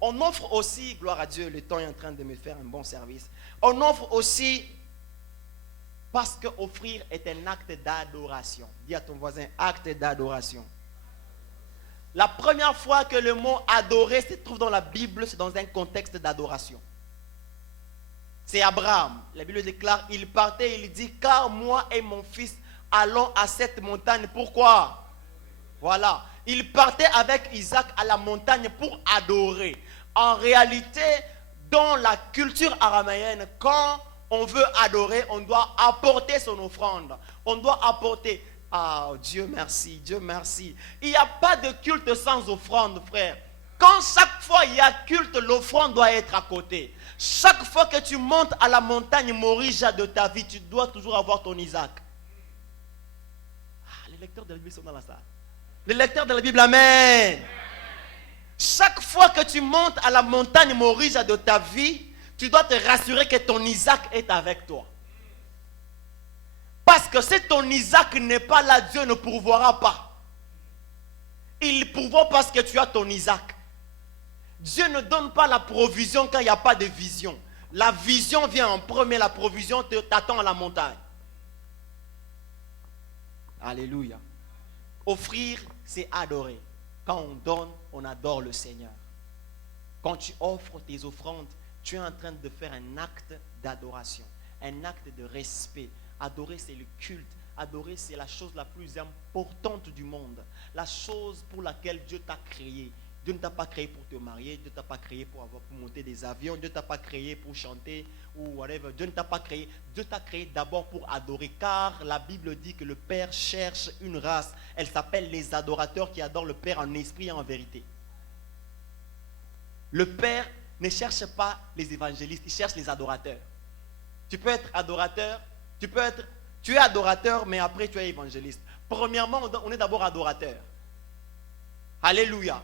on offre aussi, gloire à Dieu, le temps est en train de me faire un bon service. On offre aussi parce qu'offrir est un acte d'adoration. Dis à ton voisin, acte d'adoration. La première fois que le mot adorer se trouve dans la Bible, c'est dans un contexte d'adoration. C'est Abraham. La Bible déclare, il partait, il dit, car moi et mon fils allons à cette montagne. Pourquoi? Voilà. Il partait avec Isaac à la montagne pour adorer. En réalité, dans la culture araméenne, quand on veut adorer, on doit apporter son offrande. On doit apporter. Ah, Dieu merci, Dieu merci. Il n'y a pas de culte sans offrande, frère. Quand chaque fois il y a culte, l'offrande doit être à côté. Chaque fois que tu montes à la montagne Morija de ta vie, tu dois toujours avoir ton Isaac. Ah, les lecteurs de la Bible sont dans la salle. Les lecteurs de la Bible, amen. Chaque fois que tu montes à la montagne Morija de ta vie, tu dois te rassurer que ton Isaac est avec toi. Parce que si ton Isaac n'est pas là, Dieu ne pourvoira pas. Il pourvoit parce que tu as ton Isaac. Dieu ne donne pas la provision quand il n'y a pas de vision. La vision vient en premier, la provision t'attend à la montagne. Alléluia. Offrir, c'est adorer. Quand on donne, on adore le Seigneur. Quand tu offres tes offrandes, tu es en train de faire un acte d'adoration, un acte de respect. Adorer, c'est le culte. Adorer, c'est la chose la plus importante du monde. La chose pour laquelle Dieu t'a créé. Dieu ne t'a pas créé pour te marier. Dieu ne t'a pas créé pour monter des avions. Dieu ne t'a pas créé pour chanter ou whatever. Dieu ne t'a pas créé. Dieu t'a créé d'abord pour adorer. Car la Bible dit que le Père cherche une race. Elle s'appelle les adorateurs qui adorent le Père en esprit et en vérité. Le Père ne cherche pas les évangélistes. Il cherche les adorateurs. Tu peux être adorateur. Tu es adorateur, mais après tu es évangéliste. Premièrement, on est d'abord adorateur. Alléluia.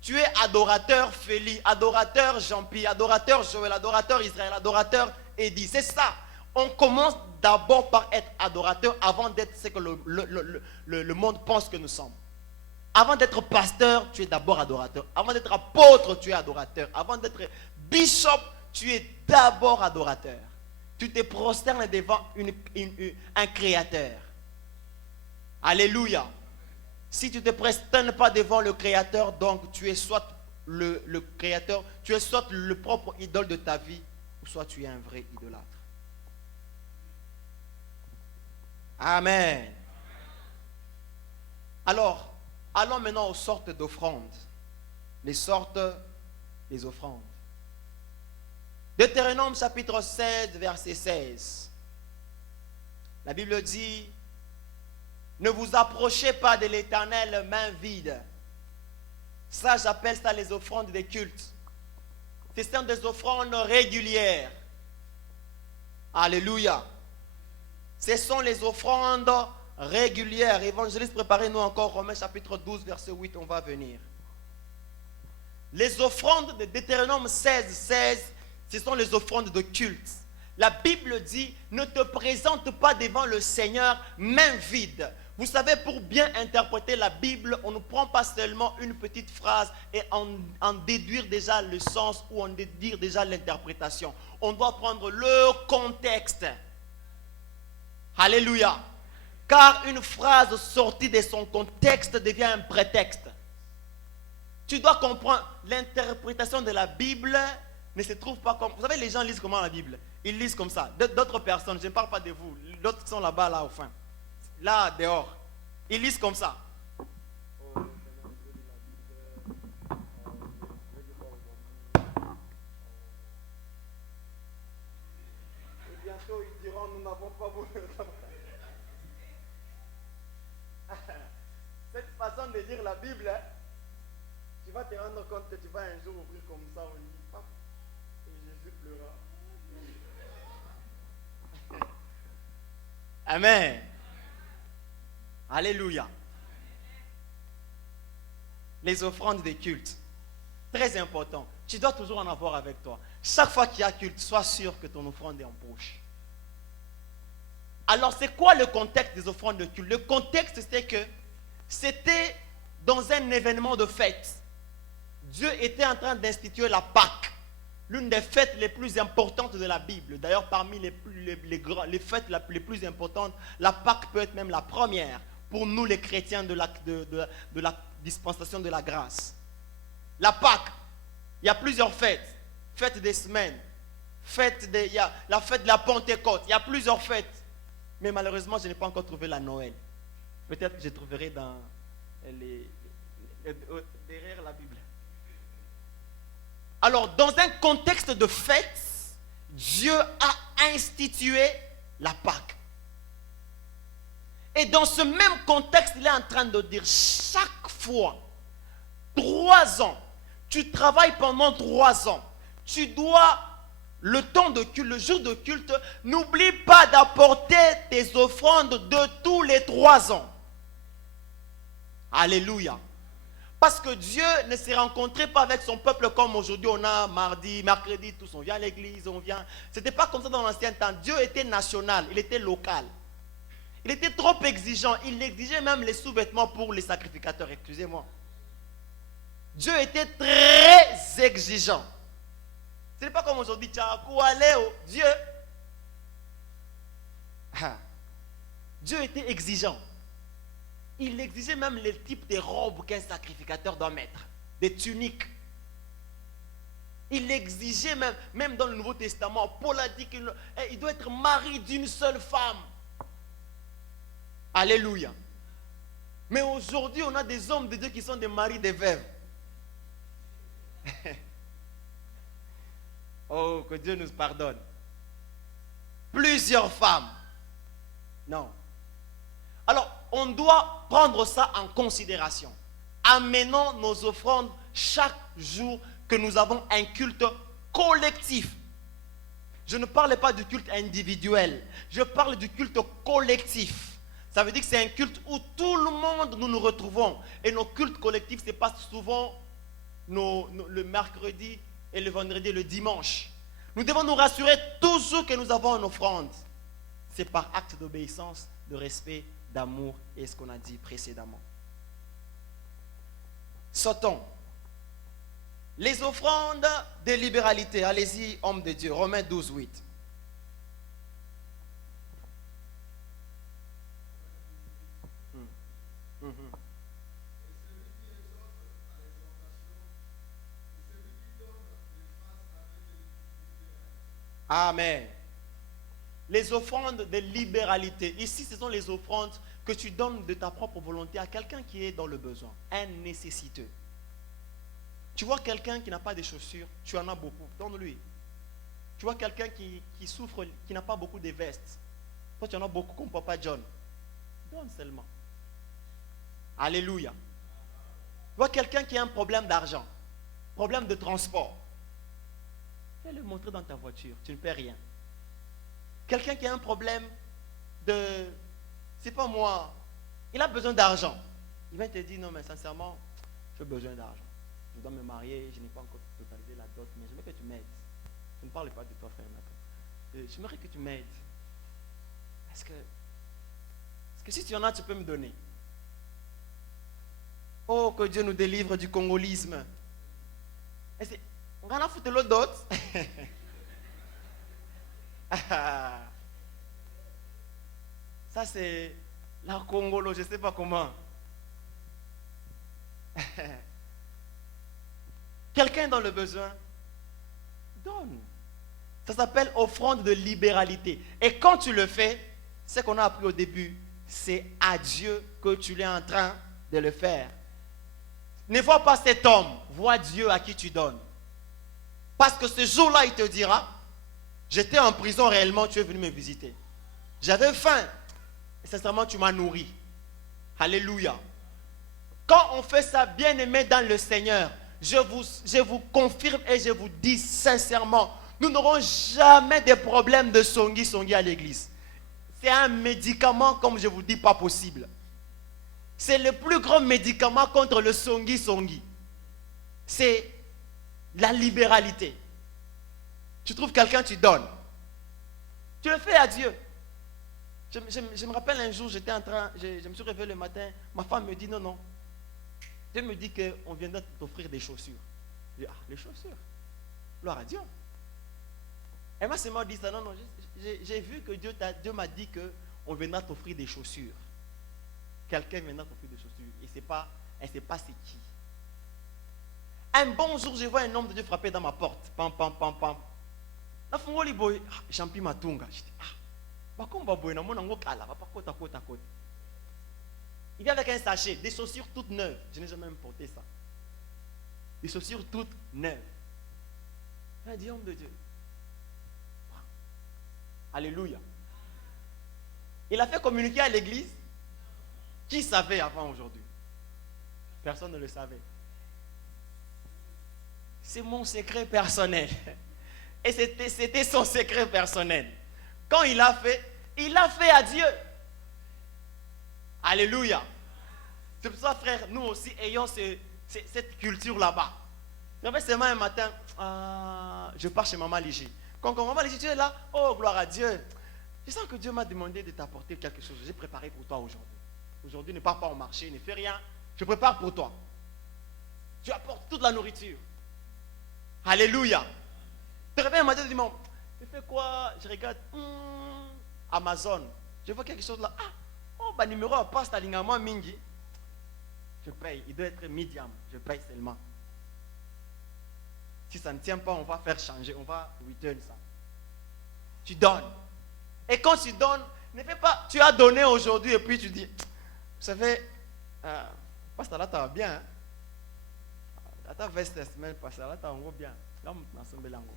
Tu es adorateur Félix, adorateur Jean-Pierre, adorateur Joël, adorateur Israël, adorateur Eddie. C'est ça. On commence d'abord par être adorateur avant d'être ce que le monde pense que nous sommes. Avant d'être pasteur, tu es d'abord adorateur. Avant d'être apôtre, tu es adorateur. Avant d'être bishop, tu es d'abord adorateur. Tu te prosternes devant un créateur. Alléluia. Si tu ne te prosternes pas devant le créateur, donc tu es soit le créateur, tu es soit le propre idole de ta vie, ou soit tu es un vrai idolâtre. Amen. Alors, allons maintenant aux sortes d'offrandes. Les sortes des offrandes. Deutéronome chapitre 16, verset 16. La Bible dit, ne vous approchez pas de l'Éternel main vide. Ça, j'appelle ça les offrandes des cultes. Ce sont des offrandes régulières. Alléluia. Ce sont les offrandes régulières. Évangéliste, préparez-nous encore Romains chapitre 12, verset 8, on va venir. Les offrandes de Deutéronome 16, 16, ce sont les offrandes de culte. La Bible dit, ne te présente pas devant le Seigneur main vide. Vous savez, pour bien interpréter la Bible, on ne prend pas seulement une petite phrase et en déduire déjà le sens ou en déduire déjà l'interprétation. On doit prendre le contexte. Alléluia. Car une phrase sortie de son contexte devient un prétexte. Tu dois comprendre l'interprétation de la Bible ne se trouve pas comme... Vous savez, les gens lisent comment la Bible? Ils lisent comme ça. D'autres personnes, je ne parle pas de vous. D'autres qui sont là-bas, là, au fin. Là, dehors. Ils lisent comme ça. Et bientôt, ils diront, nous n'avons pas voulu. Cette façon de lire la Bible, tu vas te rendre compte que tu vas un jour ouvrir comme ça, on dit, hop, et Jésus pleura. Amen. Alléluia. Les offrandes des cultes, très important. Tu dois toujours en avoir avec toi. Chaque fois qu'il y a culte, sois sûr que ton offrande est en poche. Alors, c'est quoi le contexte des offrandes de culte? Le contexte, c'était que c'était dans un événement de fête. Dieu était en train d'instituer la Pâque, l'une des fêtes les plus importantes de la Bible. D'ailleurs, parmi les fêtes les plus importantes, la Pâque peut être même la première pour nous les chrétiens de la dispensation de la grâce. La Pâque, il y a plusieurs fêtes. Fête des semaines, il y a la fête de la Pentecôte, il y a plusieurs fêtes. Mais malheureusement, je n'ai pas encore trouvé la Noël. Peut-être que je trouverai derrière la Bible. Alors, dans un contexte de fête, Dieu a institué la Pâque. Et dans ce même contexte, il est en train de dire, chaque fois, 3 ans, tu travailles pendant 3 ans, tu dois, le temps de culte, le jour de culte, n'oublie pas d'apporter tes offrandes de tous les 3 ans. Alléluia. Parce que Dieu ne s'est rencontré pas avec son peuple comme aujourd'hui, on a mardi, mercredi, tous on vient à l'église, on vient. Ce n'était pas comme ça dans l'ancien temps. Dieu était national, il était local. Il était trop exigeant, il exigeait même les sous-vêtements pour les sacrificateurs, excusez-moi. Dieu était très exigeant. Ce n'est pas comme aujourd'hui, Dieu. Dieu était exigeant. Il exigeait même les types de robes qu'un sacrificateur doit mettre, des tuniques. Il exigeait même dans le Nouveau Testament, Paul a dit qu'il doit être mari d'une seule femme. Alléluia. Mais aujourd'hui, on a des hommes de Dieu qui sont des maris des veuves. Oh, que Dieu nous pardonne. Plusieurs femmes. Non. Alors, on doit prendre ça en considération. Amenons nos offrandes chaque jour que nous avons un culte collectif. Je ne parle pas du culte individuel. Je parle du culte collectif. Ça veut dire que c'est un culte où tout le monde nous retrouvons. Et nos cultes collectifs se passent souvent le mercredi et le vendredi et le dimanche. Nous devons nous rassurer toujours que nous avons une offrande. C'est par acte d'obéissance, de respect, d'amour et ce qu'on a dit précédemment. Sautons. Les offrandes de libéralité. Allez-y, homme de Dieu. Romains 12, 8. Amen. Les offrandes de libéralité. Ici, ce sont les offrandes que tu donnes de ta propre volonté à quelqu'un qui est dans le besoin, un nécessiteux. Tu vois quelqu'un qui n'a pas de chaussures, tu en as beaucoup, donne-lui. Tu vois quelqu'un qui souffre, qui n'a pas beaucoup de vestes. Toi, tu en as beaucoup comme Papa John. Donne seulement. Alléluia. Tu vois quelqu'un qui a un problème d'argent, problème de transport. Fais le montrer dans ta voiture, tu ne paies rien. Quelqu'un qui a un problème de, c'est pas moi, il a besoin d'argent. Il va te dire, non mais sincèrement, j'ai besoin d'argent. Je dois me marier, je n'ai pas encore totalisé la dot, mais j'aimerais que tu m'aides. Je ne parle pas de toi, frère Nathan. J'aimerais que tu m'aides. Est-ce que si tu en as, tu peux me donner? Oh, que Dieu nous délivre du congolisme. On a foutu l'autre dot. Ça c'est la Congolo, je ne sais pas comment. Quelqu'un dans le besoin, donne. Ça s'appelle offrande de libéralité. Et quand tu le fais, ce qu'on a appris au début, c'est à Dieu que tu es en train de le faire. Ne vois pas cet homme, vois Dieu à qui tu donnes. Parce que ce jour-là, il te dira, j'étais en prison réellement, tu es venu me visiter. J'avais faim. Et sincèrement, tu m'as nourri. Alléluia. Quand on fait ça, bien aimé dans le Seigneur, je vous confirme et je vous dis sincèrement, nous n'aurons jamais de problème de songi à l'église. C'est un médicament, comme je vous dis, pas possible. C'est le plus grand médicament contre le songi. C'est la libéralité. Tu trouves quelqu'un, tu donnes. Tu le fais à Dieu. Je me rappelle un jour, j'étais en train, je me suis réveillé le matin, ma femme me dit non. Dieu me dit qu'on viendra t'offrir des chaussures. Je dis, les chaussures. Gloire à Dieu. Elle m'a seulement dit ça. Non, j'ai vu que Dieu m'a dit qu'on viendra t'offrir des chaussures. Quelqu'un viendra t'offrir des chaussures. Et elle ne sait pas c'est qui. Un bon jour, je vois un homme de Dieu frapper dans ma porte. Pam, pam, pam, pam. Là, fungoli boy, champi matunga. Je dis, il vient avec un sachet, des chaussures toutes neuves. Je n'ai jamais même porté ça. Des chaussures toutes neuves. Il a dit, homme de Dieu. Alléluia. Il a fait communiquer à l'église. Qui savait avant aujourd'hui? Personne ne le savait. C'est mon secret personnel. Et c'était son secret personnel. Quand il l'a fait à Dieu. Alléluia. C'est pour ça, frère, nous aussi ayons cette culture là-bas. Seulement un matin, je pars chez Maman Ligi. Quand Maman Ligi, tu es là, oh gloire à Dieu. Je sens que Dieu m'a demandé de t'apporter quelque chose. J'ai préparé pour toi aujourd'hui. Aujourd'hui, ne pars pas au marché, ne fais rien. Je prépare pour toi. Tu apportes toute la nourriture. Alléluia. Je te réveille un matin et dis, je fais quoi? Je regarde Amazon. Je vois quelque chose là. Numéro à passe à l'ingama mingi. Je paye. Il doit être medium. Je paye seulement. Si ça ne tient pas, on va faire changer. On va return ça. Tu donnes. Et quand tu donnes, ne fais pas. Tu as donné aujourd'hui et puis tu dis, vous savez, passe là, tu vas bien. Ta veste semaine passée, là, tu vas bien. Là, on s'en lango.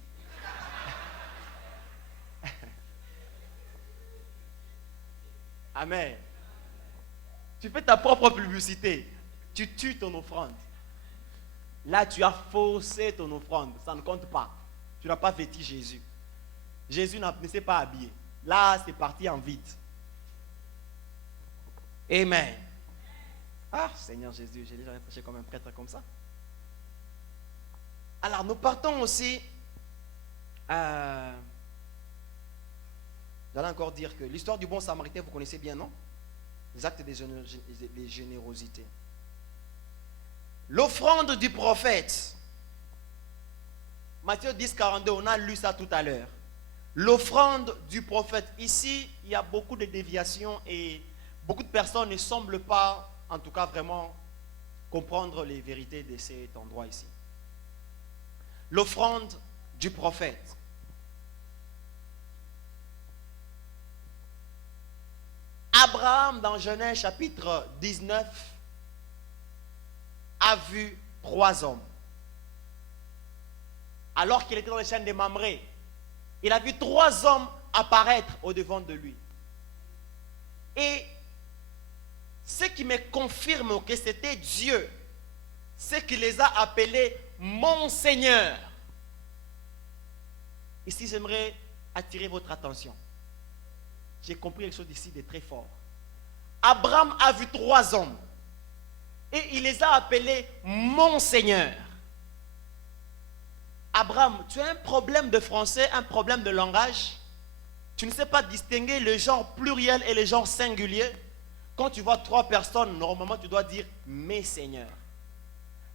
Amen. Tu fais ta propre publicité. Tu tues ton offrande. Là, tu as faussé ton offrande. Ça ne compte pas. Tu n'as pas vêtu Jésus. Jésus ne s'est pas habillé. Là, c'est parti en vide. Amen. Seigneur Jésus, j'ai déjà prêché comme un prêtre comme ça. Alors, nous partons aussi. J'allais encore dire que l'histoire du bon Samaritain, vous connaissez bien, non? Les actes de générosité. L'offrande du prophète. Matthieu 10, 42, on a lu ça tout à l'heure. L'offrande du prophète. Ici, il y a beaucoup de déviations et beaucoup de personnes ne semblent pas, en tout cas vraiment, comprendre les vérités de cet endroit ici. L'offrande du prophète. Abraham, dans Genèse chapitre 19, a vu 3 hommes. Alors qu'il était dans les chaînes de Mamré, il a vu 3 hommes apparaître au-devant de lui. Et ce qui me confirme que c'était Dieu, c'est qu'il les a appelés mon Seigneur. Ici, j'aimerais attirer votre attention. J'ai compris quelque chose ici de très fort. Abraham a vu 3 hommes et il les a appelés mon Seigneur. Abraham, tu as un problème de français, un problème de langage. Tu ne sais pas distinguer le genre pluriel et le genre singulier. Quand tu vois 3 personnes, normalement tu dois dire mes seigneurs.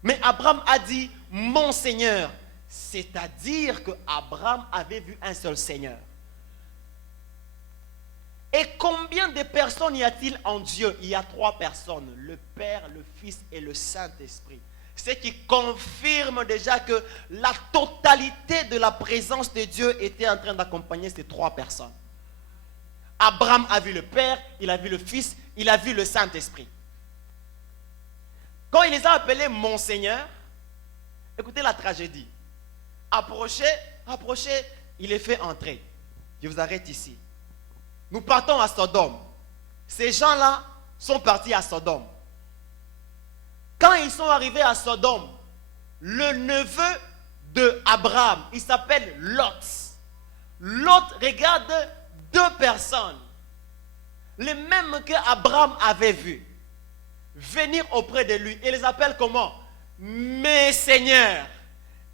Mais Abraham a dit mon Seigneur. C'est-à-dire que Abraham avait vu un seul Seigneur. Et combien de personnes y a-t-il en Dieu? Il y a 3 personnes, le Père, le Fils et le Saint-Esprit. Ce qui confirme déjà que la totalité de la présence de Dieu était en train d'accompagner ces 3 personnes. Abraham a vu le Père, il a vu le Fils, il a vu le Saint-Esprit. Quand il les a appelés mon Seigneur, écoutez la tragédie. Approchez, il est fait entrer. Je vous arrête ici. Nous partons à Sodome. Ces gens-là sont partis à Sodome. Quand ils sont arrivés à Sodome, le neveu de Abraham, il s'appelle Lot. Lot regarde 2 personnes, les mêmes que Abraham avait vues, venir auprès de lui. Et les appelle comment? Mes seigneurs.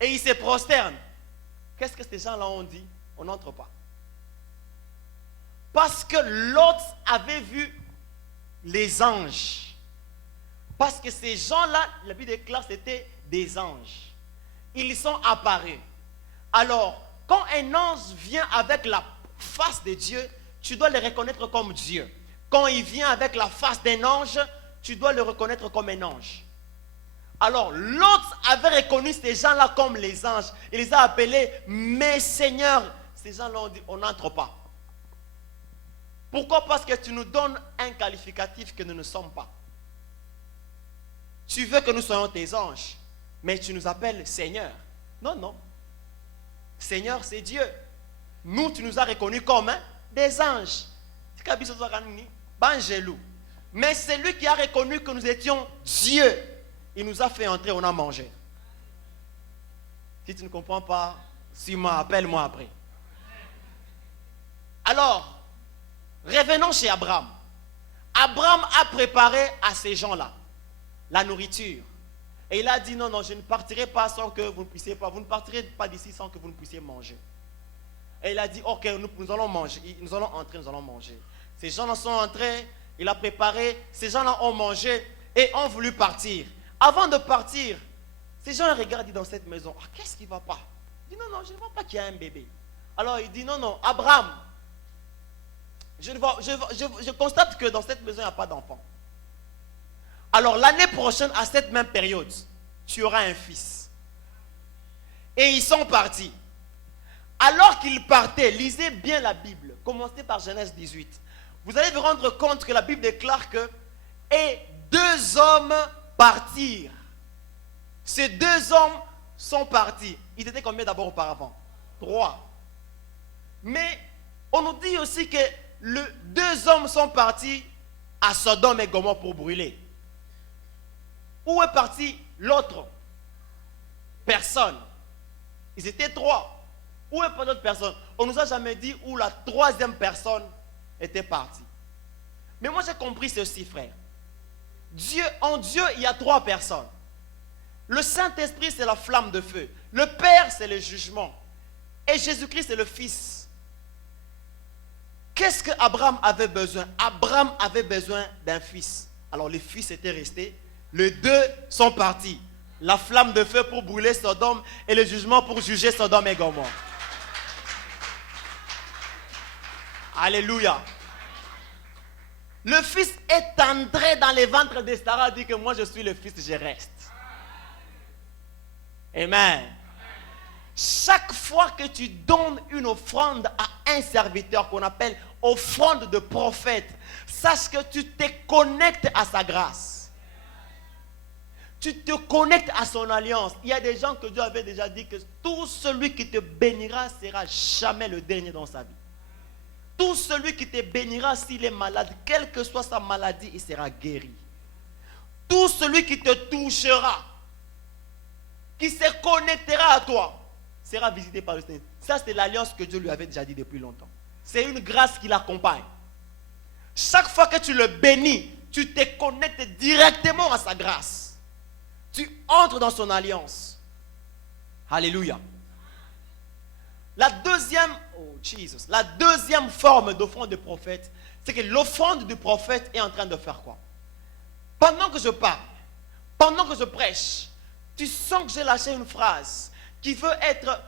Et il se prosterne. Qu'est-ce que ces gens-là ont dit? On n'entre pas. Parce que Lot avait vu les anges. Parce que ces gens-là, la Bible déclare, c'était des anges. Ils sont apparus. Alors, quand un ange vient avec la face de Dieu, tu dois le reconnaître comme Dieu. Quand il vient avec la face d'un ange, tu dois le reconnaître comme un ange. Alors, l'autre avait reconnu ces gens-là comme les anges. Il les a appelés mes seigneurs. Ces gens-là ont dit, on n'entre pas. Pourquoi? Parce que tu nous donnes un qualificatif que nous ne sommes pas. Tu veux que nous soyons tes anges, mais tu nous appelles Seigneur. Non, non. Seigneur, c'est Dieu. Nous, tu nous as reconnus comme des anges. Mais c'est lui qui a reconnu que nous étions Dieu. Il nous a fait entrer, on a mangé. Si tu ne comprends pas, suis-moi, appelle-moi après. Alors, revenons chez Abraham. Abraham a préparé à ces gens-là la nourriture. Et il a dit, non, non, je ne partirai pas sans que vous ne puissiez pas. Vous ne partirez pas d'ici sans que vous ne puissiez manger. Et il a dit, ok, nous allons manger. Nous allons entrer, nous allons manger. Ces gens-là sont entrés, il a préparé. Ces gens-là ont mangé et ont voulu partir. Avant de partir, ces gens regardent dans cette maison. Ah, qu'est-ce qui ne va pas? Il dit, non, non, je ne vois pas qu'il y a un bébé. Alors il dit, non, non, Abraham, je constate que dans cette maison, il n'y a pas d'enfant. Alors l'année prochaine, à cette même période, tu auras un fils. Et ils sont partis. Alors qu'ils partaient, lisez bien la Bible. Commencez par Genèse 18. Vous allez vous rendre compte que la Bible déclare que « Et 2 hommes partirent ». Ces 2 hommes sont partis. Ils étaient combien d'abord auparavant? 3. Mais on nous dit aussi que 2 hommes sont partis à Sodome et Gomorrhe pour brûler. Où est parti l'autre? Personne. Ils étaient 3. Où est partie l'autre personne? On ne nous a jamais dit où la 3e personne était partie. Mais moi j'ai compris ceci, frère. En Dieu, il y a 3 personnes. Le Saint-Esprit, c'est la flamme de feu. Le Père, c'est le jugement. Et Jésus-Christ, c'est le Fils. Qu'est-ce qu'Abraham avait besoin? Abraham avait besoin d'un fils. Alors les fils étaient restés. Les 2 sont partis. La flamme de feu pour brûler Sodome et le jugement pour juger Sodome et Gomorrhe. Alléluia. Le fils est entré dans les ventres de Sarah, dit que moi je suis le fils, je reste. Amen. Chaque fois que tu donnes une offrande à un serviteur qu'on appelle offrande de prophète, sache que tu te connectes à sa grâce. Tu te connectes à son alliance. Il y a des gens que Dieu avait déjà dit que tout celui qui te bénira sera jamais le dernier dans sa vie. Tout celui qui te bénira s'il est malade, quelle que soit sa maladie, il sera guéri. Tout celui qui te touchera, qui se connectera à toi, sera visité par le Seigneur. Ça, c'est l'alliance que Dieu lui avait déjà dit depuis longtemps. C'est une grâce qui l'accompagne. Chaque fois que tu le bénis, tu te connectes directement à sa grâce. Tu entres dans son alliance. Alléluia. La deuxième forme d'offrande de prophète, c'est que l'offrande du prophète est en train de faire quoi? Pendant que je parle, pendant que je prêche, tu sens que j'ai lâché une phrase qui veut être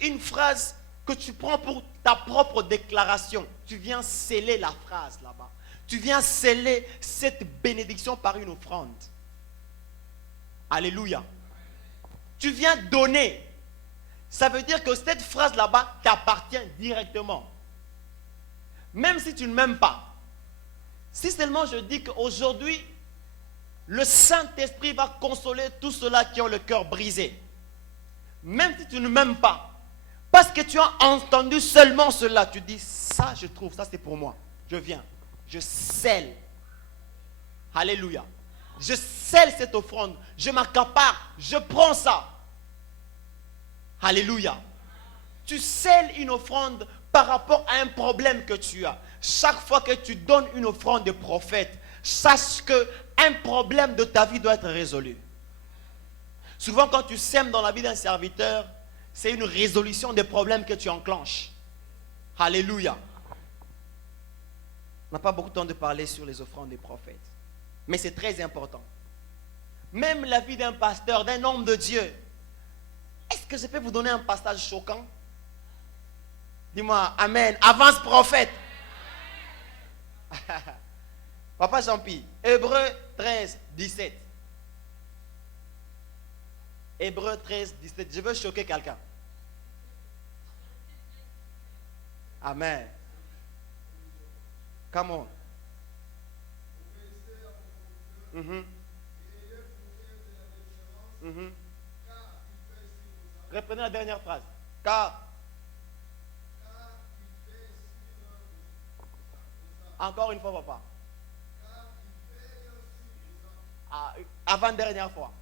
une phrase que tu prends pour ta propre déclaration. Tu viens sceller la phrase là-bas. Tu viens sceller cette bénédiction par une offrande. Alléluia. Tu viens donner. Ça veut dire que cette phrase là-bas t'appartient directement. Même si tu ne m'aimes pas. Si seulement je dis qu'aujourd'hui, le Saint-Esprit va consoler tous ceux-là qui ont le cœur brisé. Même si tu ne m'aimes pas. Parce que tu as entendu seulement cela. Tu dis, ça je trouve, ça c'est pour moi. Je viens. Je scelle. Alléluia. Je scelle cette offrande. Je m'accapare. Je prends ça. Alléluia. Tu scelles une offrande par rapport à un problème que tu as. Chaque fois que tu donnes une offrande de prophète, sache qu'un problème de ta vie doit être résolu. Souvent quand tu sèmes dans la vie d'un serviteur, c'est une résolution des problèmes que tu enclenches. Alléluia. n'a pas beaucoup de temps de parler sur les offrandes des prophètes. Mais c'est très important. Même la vie d'un pasteur, d'un homme de Dieu. Est-ce que je peux vous donner un passage choquant? Dis-moi, Amen. Avance prophète. Papa Jean-Pierre, Hébreux 13, 17. Hébreux 13, 17. Je veux choquer quelqu'un. Amen. Come on. Reprenez la dernière phrase. Car. Encore une fois, papa. Avant-dernière fois.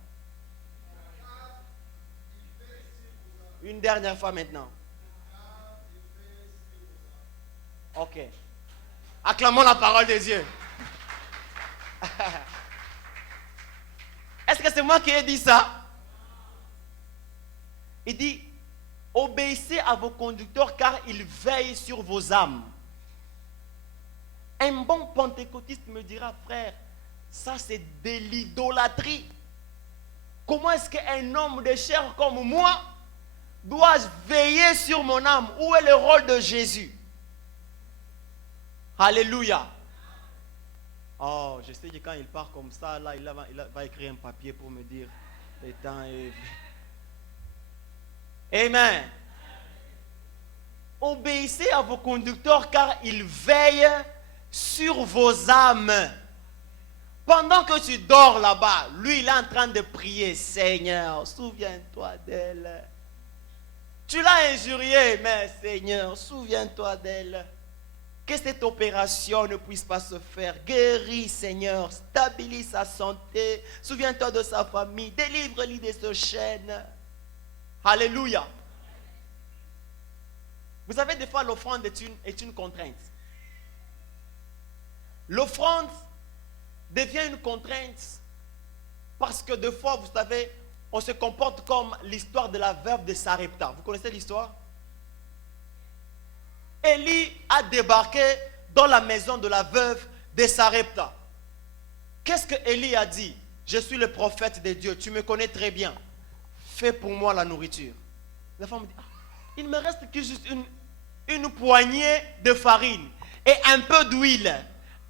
Une dernière fois maintenant. Ok. Acclamons la parole de Dieu. Est-ce que c'est moi qui ai dit ça? Il dit, obéissez à vos conducteurs car ils veillent sur vos âmes. Un bon pentecôtiste me dira, frère, ça c'est de l'idolâtrie. Comment est-ce qu'un homme de chair comme moi doit veiller sur mon âme? Où est le rôle de Jésus? Alléluia. Oh, je sais que quand il part comme ça, là, il va écrire un papier pour me dire, le temps est... Amen. Obéissez à vos conducteurs car ils veillent sur vos âmes. Pendant que tu dors là-bas, lui il est en train de prier. Seigneur, souviens-toi d'elle. Tu l'as injuriée, mais Seigneur, souviens-toi d'elle. Que cette opération ne puisse pas se faire. Guéris, Seigneur, stabilise sa santé. Souviens-toi de sa famille. Délivre-lui de ce chaîne. Alléluia. Vous savez, des fois, l'offrande est une contrainte. L'offrande devient une contrainte parce que des fois, vous savez, on se comporte comme l'histoire de la veuve de Sarepta. Vous connaissez l'histoire? Élie a débarqué dans la maison de la veuve de Sarepta. Qu'est-ce que Élie a dit? Je suis le prophète de Dieu, tu me connais très bien. Fais pour moi la nourriture. La femme dit, il me reste que juste une poignée de farine et un peu d'huile.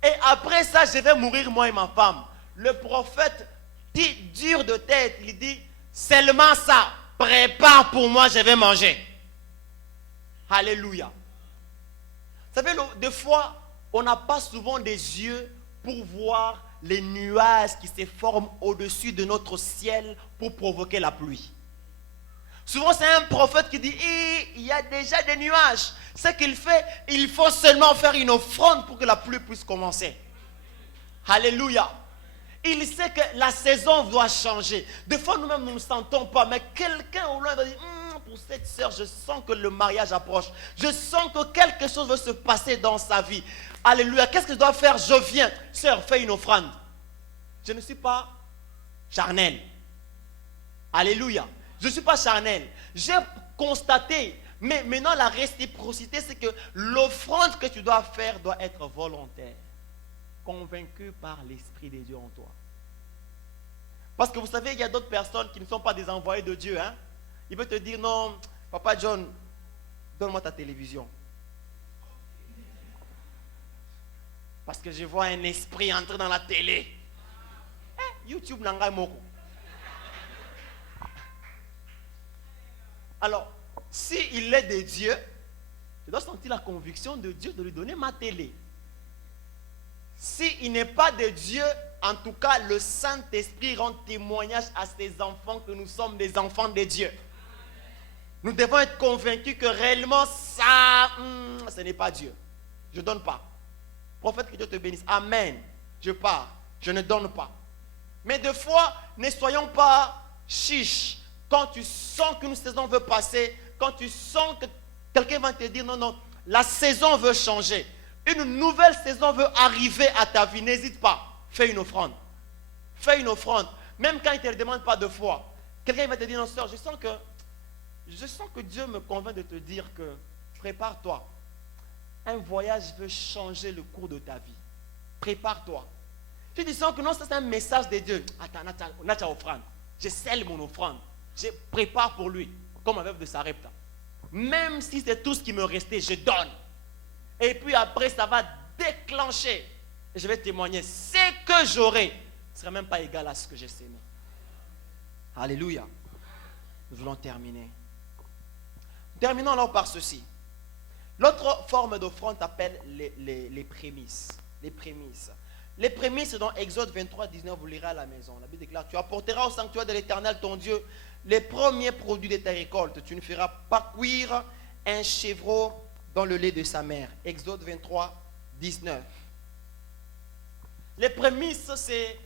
Et après ça, je vais mourir moi et ma femme. Le prophète dit dur de tête, il dit, seulement ça, prépare pour moi, je vais manger. Alléluia. Vous savez, des fois, on n'a pas souvent des yeux pour voir les nuages qui se forment au-dessus de notre ciel pour provoquer la pluie. Souvent, c'est un prophète qui dit, il y a déjà des nuages. Ce qu'il fait, il faut seulement faire une offrande pour que la pluie puisse commencer. Alléluia. Il sait que la saison doit changer. Des fois, nous-mêmes, nous ne nous sentons pas. Mais quelqu'un au loin va dire, pour cette sœur, je sens que le mariage approche. Je sens que quelque chose va se passer dans sa vie. Alléluia. Qu'est-ce que je dois faire? Je viens. Sœur, fais une offrande. Je ne suis pas charnel. Alléluia. Je ne suis pas charnel. J'ai constaté. Mais maintenant, la réciprocité, c'est que l'offrande que tu dois faire doit être volontaire. Convaincu par l'Esprit de Dieu en toi. Parce que vous savez, il y a d'autres personnes qui ne sont pas des envoyés de Dieu. Hein? Il veut te dire, non, Papa John, donne-moi ta télévision. Parce que je vois un esprit entrer dans la télé. YouTube n'anga moko. Alors, s'il est de Dieu, je dois sentir la conviction de Dieu de lui donner ma télé. S'il n'est pas de Dieu, en tout cas, le Saint-Esprit rend témoignage à ses enfants que nous sommes des enfants de Dieu. Nous devons être convaincus que réellement, ça, ce n'est pas Dieu. Je ne donne pas. Prophète, que Dieu te bénisse. Amen. Je pars. Je ne donne pas. Mais des fois, ne soyons pas chiches. Quand tu sens qu'une saison veut passer, quand tu sens que quelqu'un va te dire, non, non, la saison veut changer. Une nouvelle saison veut arriver à ta vie. N'hésite pas. Fais une offrande. Fais une offrande. Même quand il ne te demande pas de foi. Quelqu'un va te dire, non, sœur, je sens que Dieu me convainc de te dire que prépare-toi. un voyage veut changer le cours de ta vie. Prépare-toi. Tu dis que non, ça c'est un message de Dieu. Attends, on a ta offrande. Je scelle mon offrande. Je prépare pour lui. Comme avec de Sarepta. Même si c'est tout ce qui me restait, je donne. Et puis après, ça va déclencher. Et je vais témoigner. Ce que j'aurai ne sera même pas égal à ce que j'ai sémé. Alléluia. Nous voulons terminer. Terminons alors par ceci. L'autre forme d'offrande s'appelle les prémices. Les prémices. Les prémices dans Exode 23, 19, vous lirez à la maison. La Bible déclare, tu apporteras au sanctuaire de l'Éternel ton Dieu les premiers produits de ta récolte. Tu ne feras pas cuire un chevreau dans le lait de sa mère. Exode 23, 19. Les prémices, c'est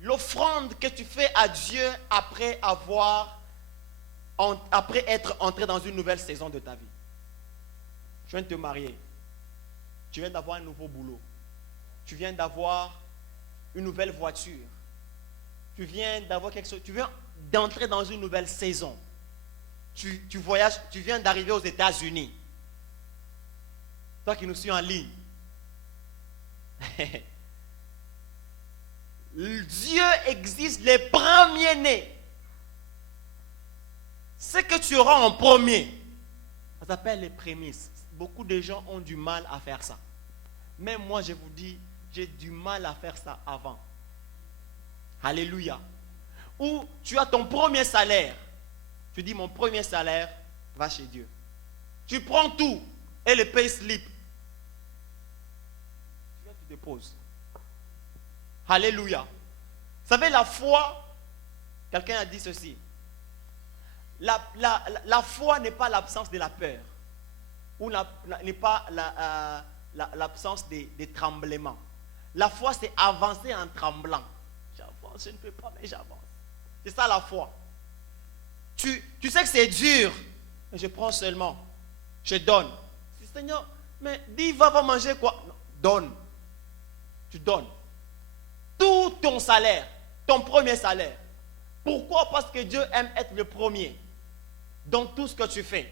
l'offrande que tu fais à Dieu après être entré dans une nouvelle saison de ta vie. Tu viens de te marier. Tu viens d'avoir un nouveau boulot. Tu viens d'avoir une nouvelle voiture. Tu viens d'avoir quelque chose. Tu viens d'entrer dans une nouvelle saison. Tu voyages. Tu viens d'arriver aux États-Unis. Toi qui nous suis en ligne. Dieu existe les premiers-nés. Ce que tu auras en premier, ça s'appelle les prémices. Beaucoup de gens ont du mal à faire ça. Même moi, je vous dis, j'ai du mal à faire ça avant. Alléluia. Ou tu as ton premier salaire. Tu dis, mon premier salaire va chez Dieu. Tu prends tout et le pay slip. Tu déposes. Alléluia. Vous savez, la foi, quelqu'un a dit ceci. La foi n'est pas l'absence de la peur. Ou n'est pas l'absence des tremblements. La foi, c'est avancer en tremblant. J'avance, je ne peux pas, mais j'avance. C'est ça la foi. Tu sais que c'est dur, mais je prends seulement. Je donne. Seigneur, mais dis, va manger quoi? Non, donne. Tu donnes. Tout ton salaire, ton premier salaire. Pourquoi? Parce que Dieu aime être le premier dans tout ce que tu fais.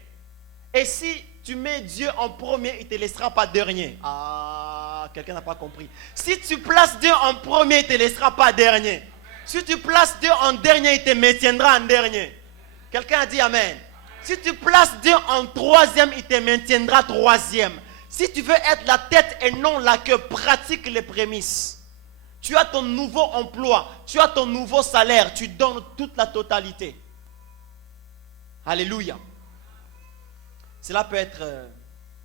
Et si tu mets Dieu en premier, il ne te laissera pas dernier. Ah, quelqu'un n'a pas compris. Si tu places Dieu en premier, il ne te laissera pas dernier. Si tu places Dieu en dernier, il te maintiendra en dernier. Quelqu'un a dit Amen. Si tu places Dieu en troisième, il te maintiendra troisième. Si tu veux être la tête et non la queue, pratique les prémices. Tu as ton nouveau emploi, tu as ton nouveau salaire, tu donnes toute la totalité. Alléluia. Cela peut être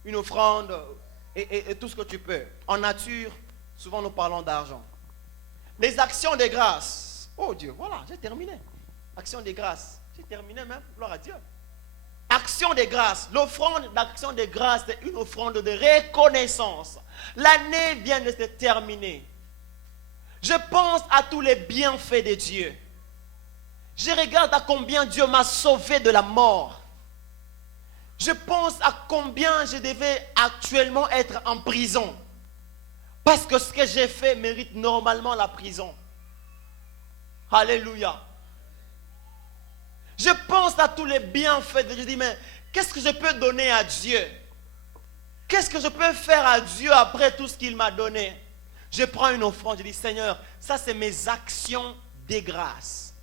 une offrande et tout ce que tu peux. En nature, souvent nous parlons d'argent. Les actions de grâce. Oh Dieu, voilà, j'ai terminé. Action de grâce. J'ai terminé même, gloire à Dieu. Action de grâce. L'offrande d'action de grâce, c'est une offrande de reconnaissance. L'année vient de se terminer. Je pense à tous les bienfaits de Dieu. Je regarde à combien Dieu m'a sauvé de la mort. Je pense à combien je devais actuellement être en prison. Parce que ce que j'ai fait mérite normalement la prison. Alléluia. Je pense à tous les bienfaits de Dieu. Je dis, mais qu'est-ce que je peux donner à Dieu? Qu'est-ce que je peux faire à Dieu après tout ce qu'il m'a donné? Je prends une offrande, je dis, Seigneur, ça c'est mes actions de grâce.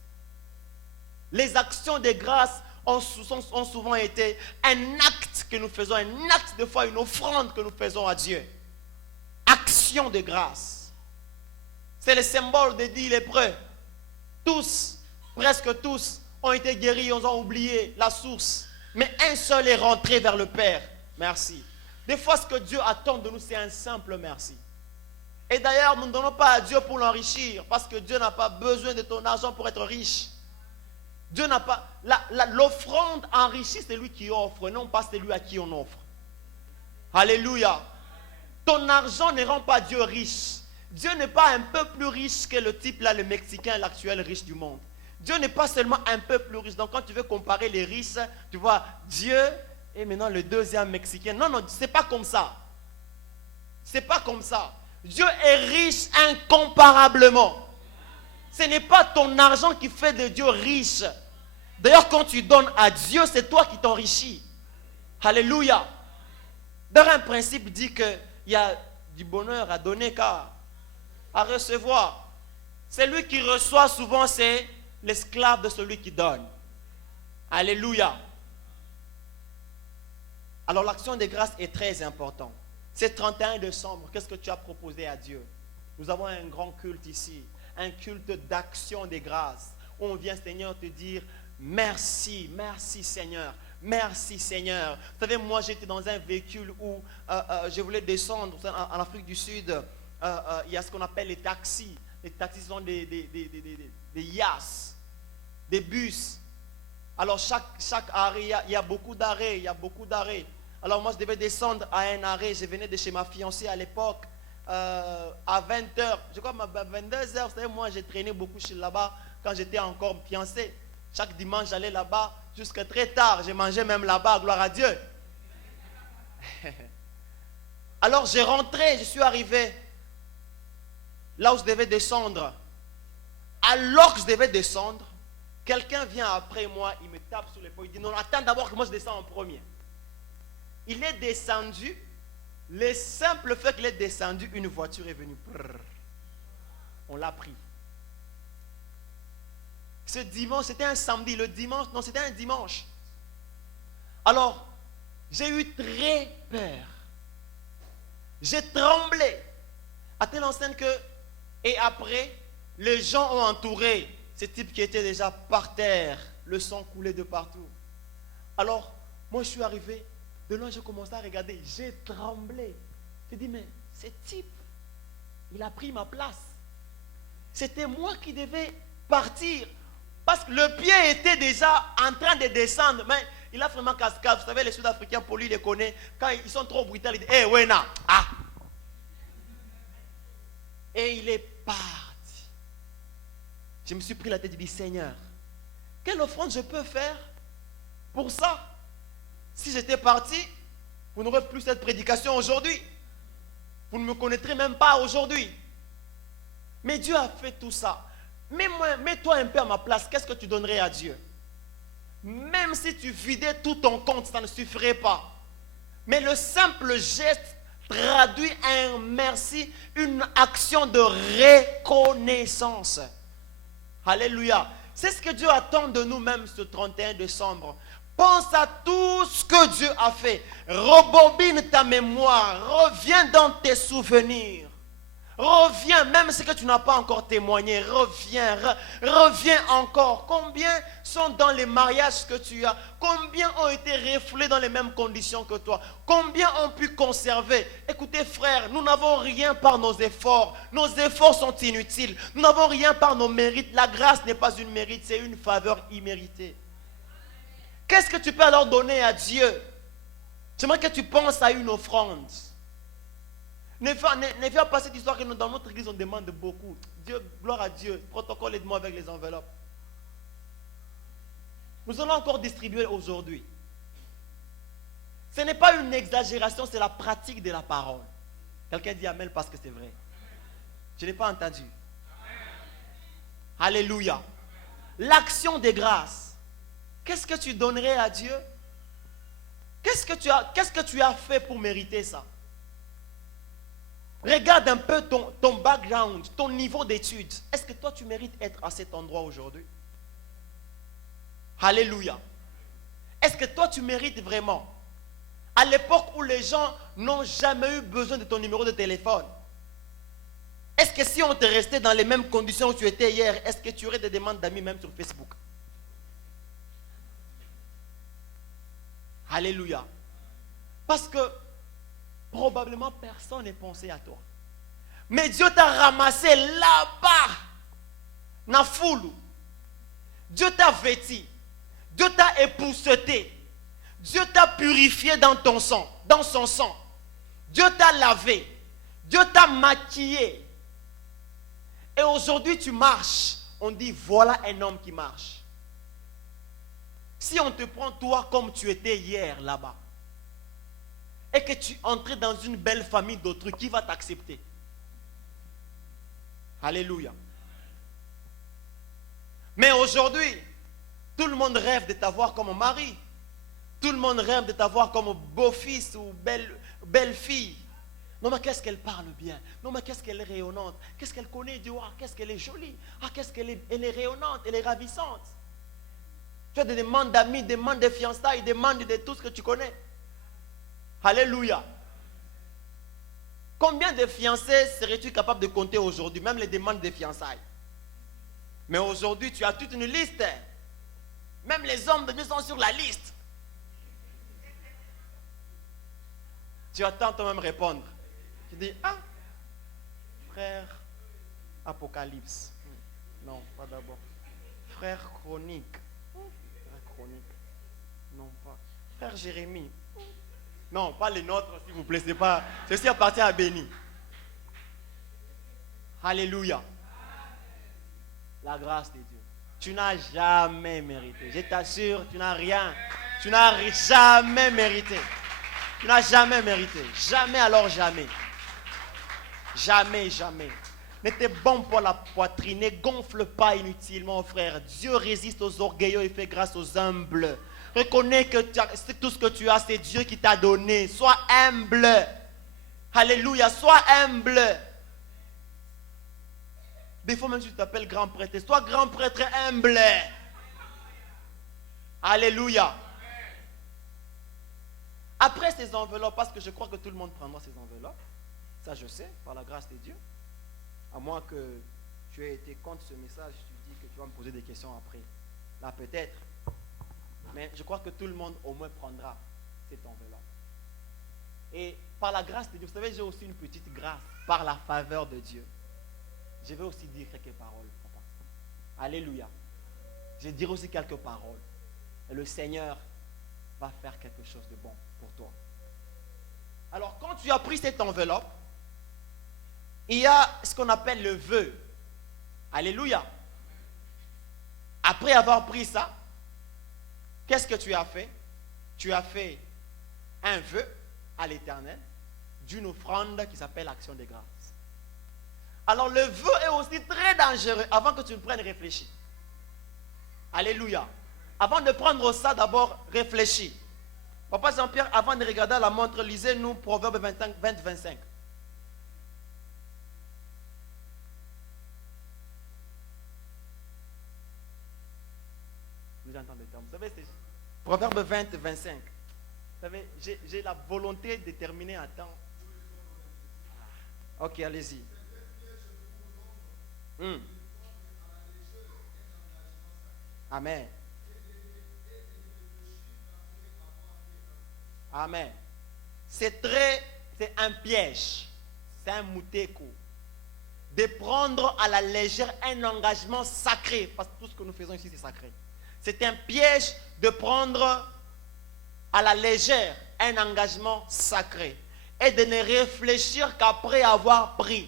Les actions de grâce ont souvent été un acte que nous faisons, un acte de foi, une offrande que nous faisons à Dieu. Action de grâce. C'est le symbole des 10 lépreux. Tous, presque tous, ont été guéris, ils ont oublié la source. Mais un seul est rentré vers le Père. Merci. Des fois, ce que Dieu attend de nous, c'est un simple merci. Et d'ailleurs, nous ne donnons pas à Dieu pour l'enrichir, parce que Dieu n'a pas besoin de ton argent pour être riche. Dieu n'a pas... L'offrande enrichit celui qui offre, non pas celui à qui on offre. Alléluia. Ton argent ne rend pas Dieu riche. Dieu n'est pas un peu plus riche que le type là, le Mexicain, l'actuel riche du monde. Dieu n'est pas seulement un peu plus riche. Donc quand tu veux comparer les riches, tu vois, Dieu est maintenant le deuxième Mexicain. Non, non, c'est pas comme ça. C'est pas comme ça. Dieu est riche incomparablement. Ce n'est pas ton argent qui fait de Dieu riche. D'ailleurs, quand tu donnes à Dieu, c'est toi qui t'enrichis. Alléluia. D'ailleurs, un principe dit qu'il y a du bonheur à donner qu'à recevoir. Celui qui reçoit souvent, c'est l'esclave de celui qui donne. Alléluia. Alors l'action de grâce est très importante. C'est 31 décembre, qu'est-ce que tu as proposé à Dieu? Nous avons un grand culte ici, un culte d'action de grâce. Où on vient, Seigneur, te dire merci, merci Seigneur, merci Seigneur. Vous savez, moi j'étais dans un véhicule où je voulais descendre en Afrique du Sud. Il y a ce qu'on appelle les taxis. Les taxis sont des yas, des bus. Alors chaque arrêt, il y a beaucoup d'arrêts, il y a beaucoup d'arrêts. Alors moi je devais descendre à un arrêt, je venais de chez ma fiancée à l'époque, à 20h, je crois à 22h, vous savez, moi j'ai traîné beaucoup chez là-bas quand j'étais encore fiancé. Chaque dimanche j'allais là-bas jusqu'à très tard, j'ai mangé même là-bas, gloire à Dieu. Alors j'ai rentré, je suis arrivé là où je devais descendre. Alors que je devais descendre, quelqu'un vient après moi, il me tape sur l'épaule, il dit non, attends d'abord que moi je descends en premier. Il est descendu, le simple fait qu'il est descendu, une voiture est venue. On l'a pris. Ce dimanche, c'était un samedi, le dimanche, non, c'était un dimanche. Alors, j'ai eu très peur. J'ai tremblé. À telle enseigne que, et après, les gens ont entouré ce type qui était déjà par terre. Le sang coulait de partout. Alors, moi je suis arrivé. De loin, j'ai commencé à regarder. J'ai tremblé. J'ai dit, mais ce type, il a pris ma place. C'était moi qui devais partir. Parce que le pied était déjà en train de descendre. Mais il a vraiment cascade. Vous savez, les Sud-Africains, Paul, il les connaît. Quand ils sont trop brutaux, ils disent, hé, Wena, ah. Et il est parti. Je me suis pris la tête et dit, Seigneur, quelle offrande je peux faire pour ça? Si j'étais parti, vous n'aurez plus cette prédication aujourd'hui. Vous ne me connaîtrez même pas aujourd'hui. Mais Dieu a fait tout ça. Mets-toi un peu à ma place. Qu'est-ce que tu donnerais à Dieu? Même si tu vidais tout ton compte, ça ne suffirait pas. Mais le simple geste traduit un merci, une action de reconnaissance. Alléluia. C'est ce que Dieu attend de nous-mêmes ce 31 décembre. Pense à tout ce que Dieu a fait. Rebobine ta mémoire. Reviens dans tes souvenirs. Reviens, même ce que tu n'as pas encore témoigné. Reviens encore. Combien sont dans les mariages que tu as? Combien ont été refoulés dans les mêmes conditions que toi? Combien ont pu conserver? Écoutez frères, nous n'avons rien par nos efforts. Nos efforts sont inutiles. Nous n'avons rien par nos mérites. La grâce n'est pas une mérite, c'est une faveur imméritée. Qu'est-ce que tu peux alors donner à Dieu? J'aimerais que tu penses à une offrande. Ne fais pas cette histoire que nous, dans notre église, on demande beaucoup. Dieu, gloire à Dieu. Protocole, aide-moi avec les enveloppes. Nous allons encore distribuer aujourd'hui. Ce n'est pas une exagération, c'est la pratique de la parole. Quelqu'un dit amen parce que c'est vrai. Je n'ai pas entendu. Alléluia. L'action de grâce. Qu'est-ce que tu donnerais à Dieu? Qu'est-ce que tu as fait pour mériter ça? Regarde un peu ton background, ton niveau d'études. Est-ce que toi tu mérites être à cet endroit aujourd'hui? Alléluia. Est-ce que toi tu mérites vraiment? À l'époque où les gens n'ont jamais eu besoin de ton numéro de téléphone, est-ce que si on te restait dans les mêmes conditions où tu étais hier, est-ce que tu aurais des demandes d'amis même sur Facebook? Alléluia. Parce que probablement personne n'est pensé à toi. Mais Dieu t'a ramassé là-bas, dans la foule. Dieu t'a vêti. Dieu t'a épousseté. Dieu t'a purifié dans ton sang, dans son sang. Dieu t'a lavé. Dieu t'a maquillé. Et aujourd'hui tu marches. On dit voilà un homme qui marche. Si on te prend toi comme tu étais hier là-bas, et que tu entres dans une belle famille d'autrui, qui va t'accepter? Alléluia. Mais aujourd'hui, tout le monde rêve de t'avoir comme mari. Tout le monde rêve de t'avoir comme beau-fils ou belle fille. Non, mais qu'est-ce qu'elle parle bien. Non, mais qu'est-ce qu'elle est rayonnante. Qu'est-ce qu'elle connaît Dieu. Ah, qu'est-ce qu'elle est jolie. Ah, qu'est-ce qu'elle est, elle est rayonnante. Elle est ravissante. Tu as des demandes d'amis, des demandes de fiançailles, des demandes de tout ce que tu connais. Alléluia. Combien de fiancés serais-tu capable de compter aujourd'hui, même les demandes de fiançailles? Mais aujourd'hui, tu as toute une liste. Même les hommes de Dieu sont sur la liste. Tu attends toi-même répondre. Tu dis, ah, frère Apocalypse. Non, pas d'abord. Frère Chronique. Frère Chronique. Non, pas. Frère Jérémie. Non, pas les nôtres, s'il vous plaît. C'est pas. Ceci appartient à Béni. Alléluia. La grâce de Dieu. Tu n'as jamais mérité. Je t'assure, tu n'as rien. Tu n'as jamais mérité. Tu n'as jamais mérité. Jamais alors jamais. Jamais, jamais. N'était bon pour la poitrine. Ne gonfle pas inutilement, frère. Dieu résiste aux orgueilleux et fait grâce aux humbles. Reconnais que tout ce que tu as, c'est Dieu qui t'a donné. Sois humble. Alléluia. Sois humble. Des fois, même si tu t'appelles grand prêtre, sois grand prêtre humble. Alléluia. Après ces enveloppes, parce que je crois que tout le monde prendra ces enveloppes, ça je sais, par la grâce de Dieu, à moins que tu aies été contre ce message, tu dis que tu vas me poser des questions après. Là peut-être. Mais je crois que tout le monde au moins prendra cette enveloppe. Et par la grâce de Dieu, vous savez, j'ai aussi une petite grâce, par la faveur de Dieu. Je vais aussi dire quelques paroles, papa. Alléluia. Je dirai aussi quelques paroles. Et le Seigneur va faire quelque chose de bon pour toi. Alors, quand tu as pris cette enveloppe, il y a ce qu'on appelle le vœu. Alléluia. Après avoir pris ça, qu'est-ce que tu as fait? Tu as fait un vœu à l'Éternel d'une offrande qui s'appelle action de grâce. Alors le vœu est aussi très dangereux. Avant que tu le prennes, réfléchis. Alléluia. Avant de prendre ça, d'abord, réfléchis. Papa Jean-Pierre, avant de regarder à la montre, lisez-nous Proverbe 20-25. Vous entendez le terme. Vous savez, c'est Proverbe 20-25. Vous savez, j'ai la volonté de terminer à temps. Ok, allez-y. Amen. Amen. C'est un piège. C'est un mouteko. De prendre à la légère un engagement sacré. Parce que tout ce que nous faisons ici, c'est sacré. C'est un piège de prendre à la légère un engagement sacré. Et de ne réfléchir qu'après avoir pris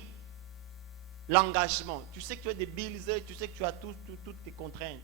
l'engagement. Tu sais que tu as des bills, tu sais que tu as toutes tes contraintes.